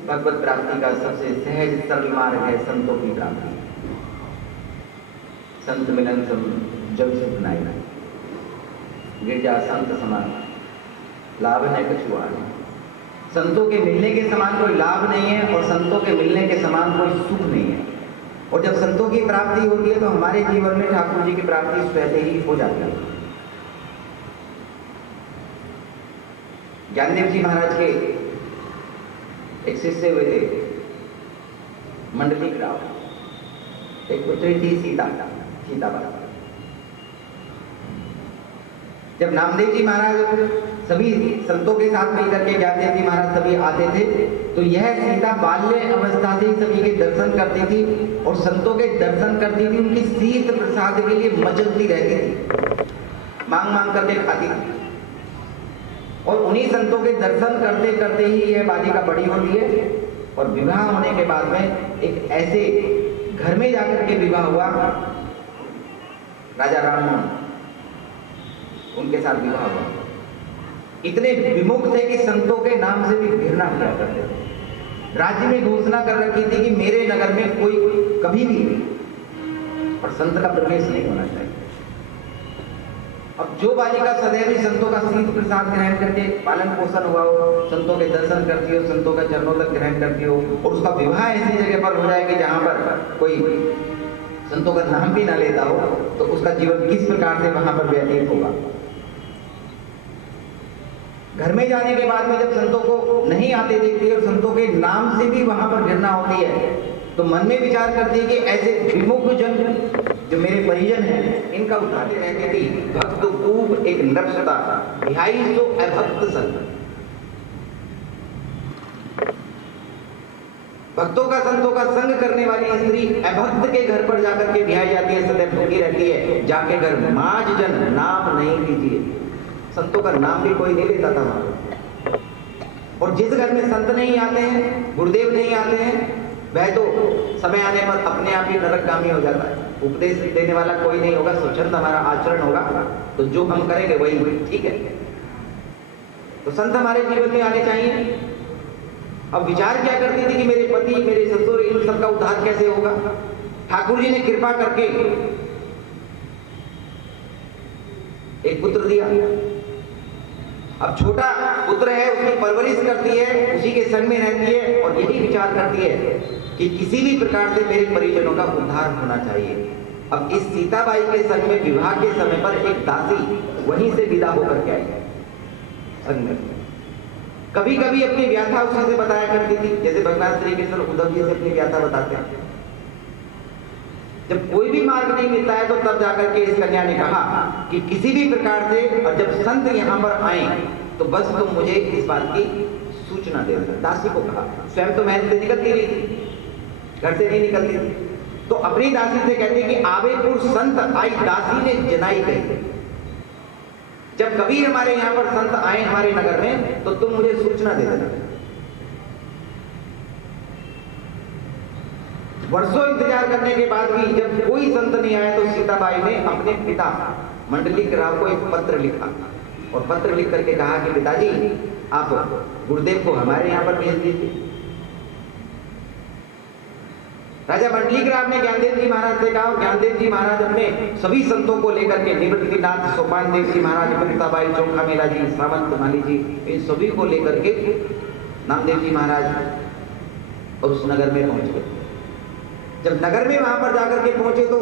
भगवत प्राप्ति का सबसे सहज सरल मार्ग है संतों की प्राप्ति। संत मिलन सब जब सुख नाई, गिरजा संत समान, लाभ है कछुआ। संतों के मिलने के समान कोई लाभ नहीं है और संतों के मिलने के समान कोई सुख नहीं है। और जब संतों की प्राप्ति होती है तो हमारे जीवन में ठाकुर जी की प्राप्ति स्वतः ही हो जाती है। ज्ञानदेव जी महाराज के एक शिष्य हुए थे मंडली राव, एक पुत्री थी सीताबाई। जब नामदेव जी महाराज सभी संतों के साथ मिलकर के ज्ञानदेव जी महाराज सभी आते थे तो यह सीता बाल्य अवस्था से सभी के दर्शन करती थी और संतों के दर्शन करती थी। उनकी शीत प्रसाद के लिए मचलती रहती थी, मांग मांग करके खाती थी। और उन्हीं संतों के दर्शन करते करते ही यह बालिका बड़ी होती है और विवाह होने के बाद में एक ऐसे घर में जाकर के विवाह हुआ। राजा राममोहन उनके साथ विवाह हुआ। इतने विमुख थे कि संतों के नाम से भी घृणा किया करते थे। राज्य में घोषणा कर रखी थी कि मेरे नगर में कोई कभी भी और संत का प्रवेश नहीं होना चाहिए। अब जो बालिका सदैव ही संतों का शीत प्रसाद ग्रहण करके पालन पोषण हुआ हो, संतों के दर्शन करती हो, संतों का चरणों तक ग्रहण करती हो और उसका विवाह ऐसी जगह पर हो जाए कि जहां पर कोई संतों का नाम भी ना लेता हो तो उसका जीवन किस प्रकार से वहां पर व्यतीत होगा। घर में जाने के बाद में जब संतों को नहीं आते देखती है और संतों के नाम से भी वहां पर घृणा होती है तो मन में विचार करती है कि ऐसे विमुख जन जो मेरे परिजन हैं इनका उठाते रहते थी। भक्त खूब एक नरसता ढाई सौ अभक्त संत, भक्तों का संतों का संग करने वाली स्त्री अभक्त के घर पर जाकर के भियाई जाती है, सदैव भूखी रहती है। जाके घर माज जन नाम नहीं लीजिए, संतों का नाम भी कोई नहीं लेता था। और जिस घर में संत नहीं आते हैं, गुरुदेव नहीं आते हैं, वह तो समय आने पर अपने आप ही नरकगामी हो जाता है। उपदेश देने वाला कोई नहीं होगा, स्वच्छंद हमारा आचरण होगा तो जो हम करेंगे वही ठीक है। तो संत हमारे जीवन में आने चाहिए। अब विचार क्या करती थी कि मेरे पति, मेरे ससुर, इन सबका उद्धार कैसे होगा। ठाकुर जी ने कृपा करके एक पुत्र दिया। अब छोटा पुत्र है उसकी परवरिश करती है, उसी के संग में रहती है और यही विचार करती है कि किसी भी प्रकार से मेरे परिजनों का उद्धार होना चाहिए। अब इस सीताबाई के संग में विवाह के समय पर एक दासी वहीं से विदा होकर के आई संग में। कभी कभी अपनी व्याथा उसी से बताया करती थी, जैसे भगवान श्री कृष्ण उद्धव जी से अपनी व्याथा बताते हैं। जब कोई भी मार्ग नहीं मिलता है तो तब जाकर के इस कन्या ने कहा कि किसी भी प्रकार से, और जब संत यहाँ पर आए तो बस तुम मुझे इस बात की सूचना दे देना। दासी को कहा, स्वयं तो महल से निकलती नहीं थी, घर से नहीं निकलती थी, तो अपनी दासी से कहती कि आवेपुर संत आई दासी ने जनाई कही, जब कभी हमारे यहाँ पर संत आए हमारे नगर में तो तुम मुझे सूचना दे देना। वर्षों इंतजार करने के बाद भी जब कोई संत नहीं आया तो सीताबाई ने अपने पिता मंडलिक राव को एक पत्र लिखा और पत्र लिख करके कहा कि पिताजी आप गुरुदेव को हमारे यहाँ पर भेज दीजिए। राजा मंडलिक राव ने ज्ञानदेव जी महाराज से कहा, ज्ञानदेव जी महाराज अपने सभी संतों को लेकर के, निवृत्तिनाथ, सोपान देव जी महाराज, मुक्ताबाई, चोखा मेला जी, सावंत माली जी, इन सभी को लेकर के नामदेव जी महाराज और उस नगर में पहुंच गए। जब नगर में वहां पर जाकर के पहुंचे तो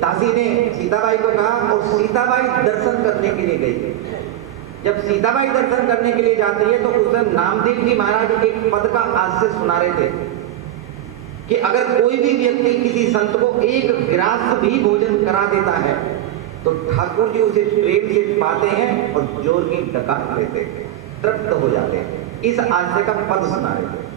दासी ने सीताबाई को कहा और सीताबाई दर्शन करने के लिए गई। जब सीताबाई दर्शन करने के लिए जाती है तो उस दिन नामदेव जी महाराज एक पद का आश्चर्य सुना रहे थे कि अगर कोई भी व्यक्ति किसी संत को एक गिलास भी भोजन करा देता है तो ठाकुर जी उसे प्रेम से पाते हैं और जोर की डकार लेते हैं, तृप्त हो जाते हैं। इस आश्चर्य का पद सुना रहे थे।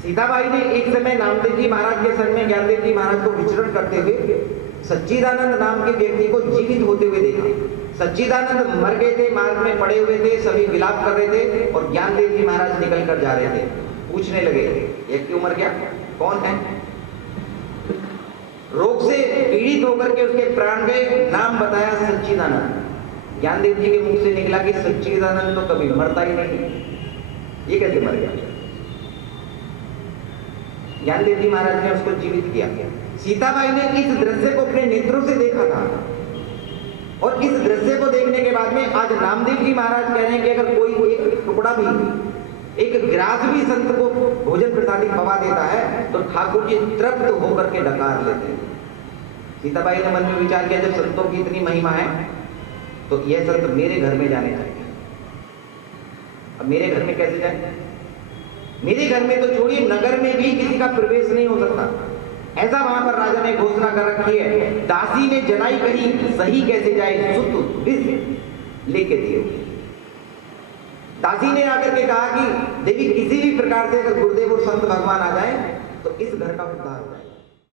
सीताबाई ने एक समय नामदेव जी महाराज के संग में ज्ञानदेव जी महाराज को विचरण करते हुए सच्चिदानंद नाम के व्यक्ति को जीवित होते हुए देखा। सच्चिदानंद मर गए थे, मार्ग में पड़े हुए थे, सभी विलाप कर रहे थे और ज्ञानदेव जी महाराज निकल कर जा रहे थे। पूछने लगे, ये क्यों मर गया, कौन है? रोग से पीड़ित होकर के उसके प्राण गए, नाम बताया सच्चिदानंद। ज्ञानदेव जी के मुख से निकला कि सच्चिदानंद तो कभी मरता ही नहीं, ये कैसे मर गया? ज्ञानदेव जी महाराज ने उसको जीवित किया। सीताबाई ने इस दृश्य को अपने नेत्रों से देखा था और इस दृश्य को देखने के बाद में आज नामदेव जी महाराज कह रहे हैं कि अगर कोई एक टुकड़ा भी, एक गिलास भी संत को भोजन प्रसादी पवा देता है तो ठाकुर जी तृप्त होकर के डकार लेते हैं। सीताबाई ने मन में विचार किया, जब संतों की इतनी महिमा है तो यह संत मेरे घर में जाने चाहिए। अब मेरे घर में कैसे जाए? मेरे घर में तो छोड़िए, नगर में भी किसी का प्रवेश नहीं हो सकता, ऐसा वहां पर राजा ने घोषणा कर रखी है। दासी ने जनाई कही, सही कैसे जाए, सुत विष लेके दिए। दासी ने आकर के कहा कि देवी किसी भी प्रकार से अगर गुरुदेव और संत भगवान आ जाए तो इस घर का उद्धार हो जाए।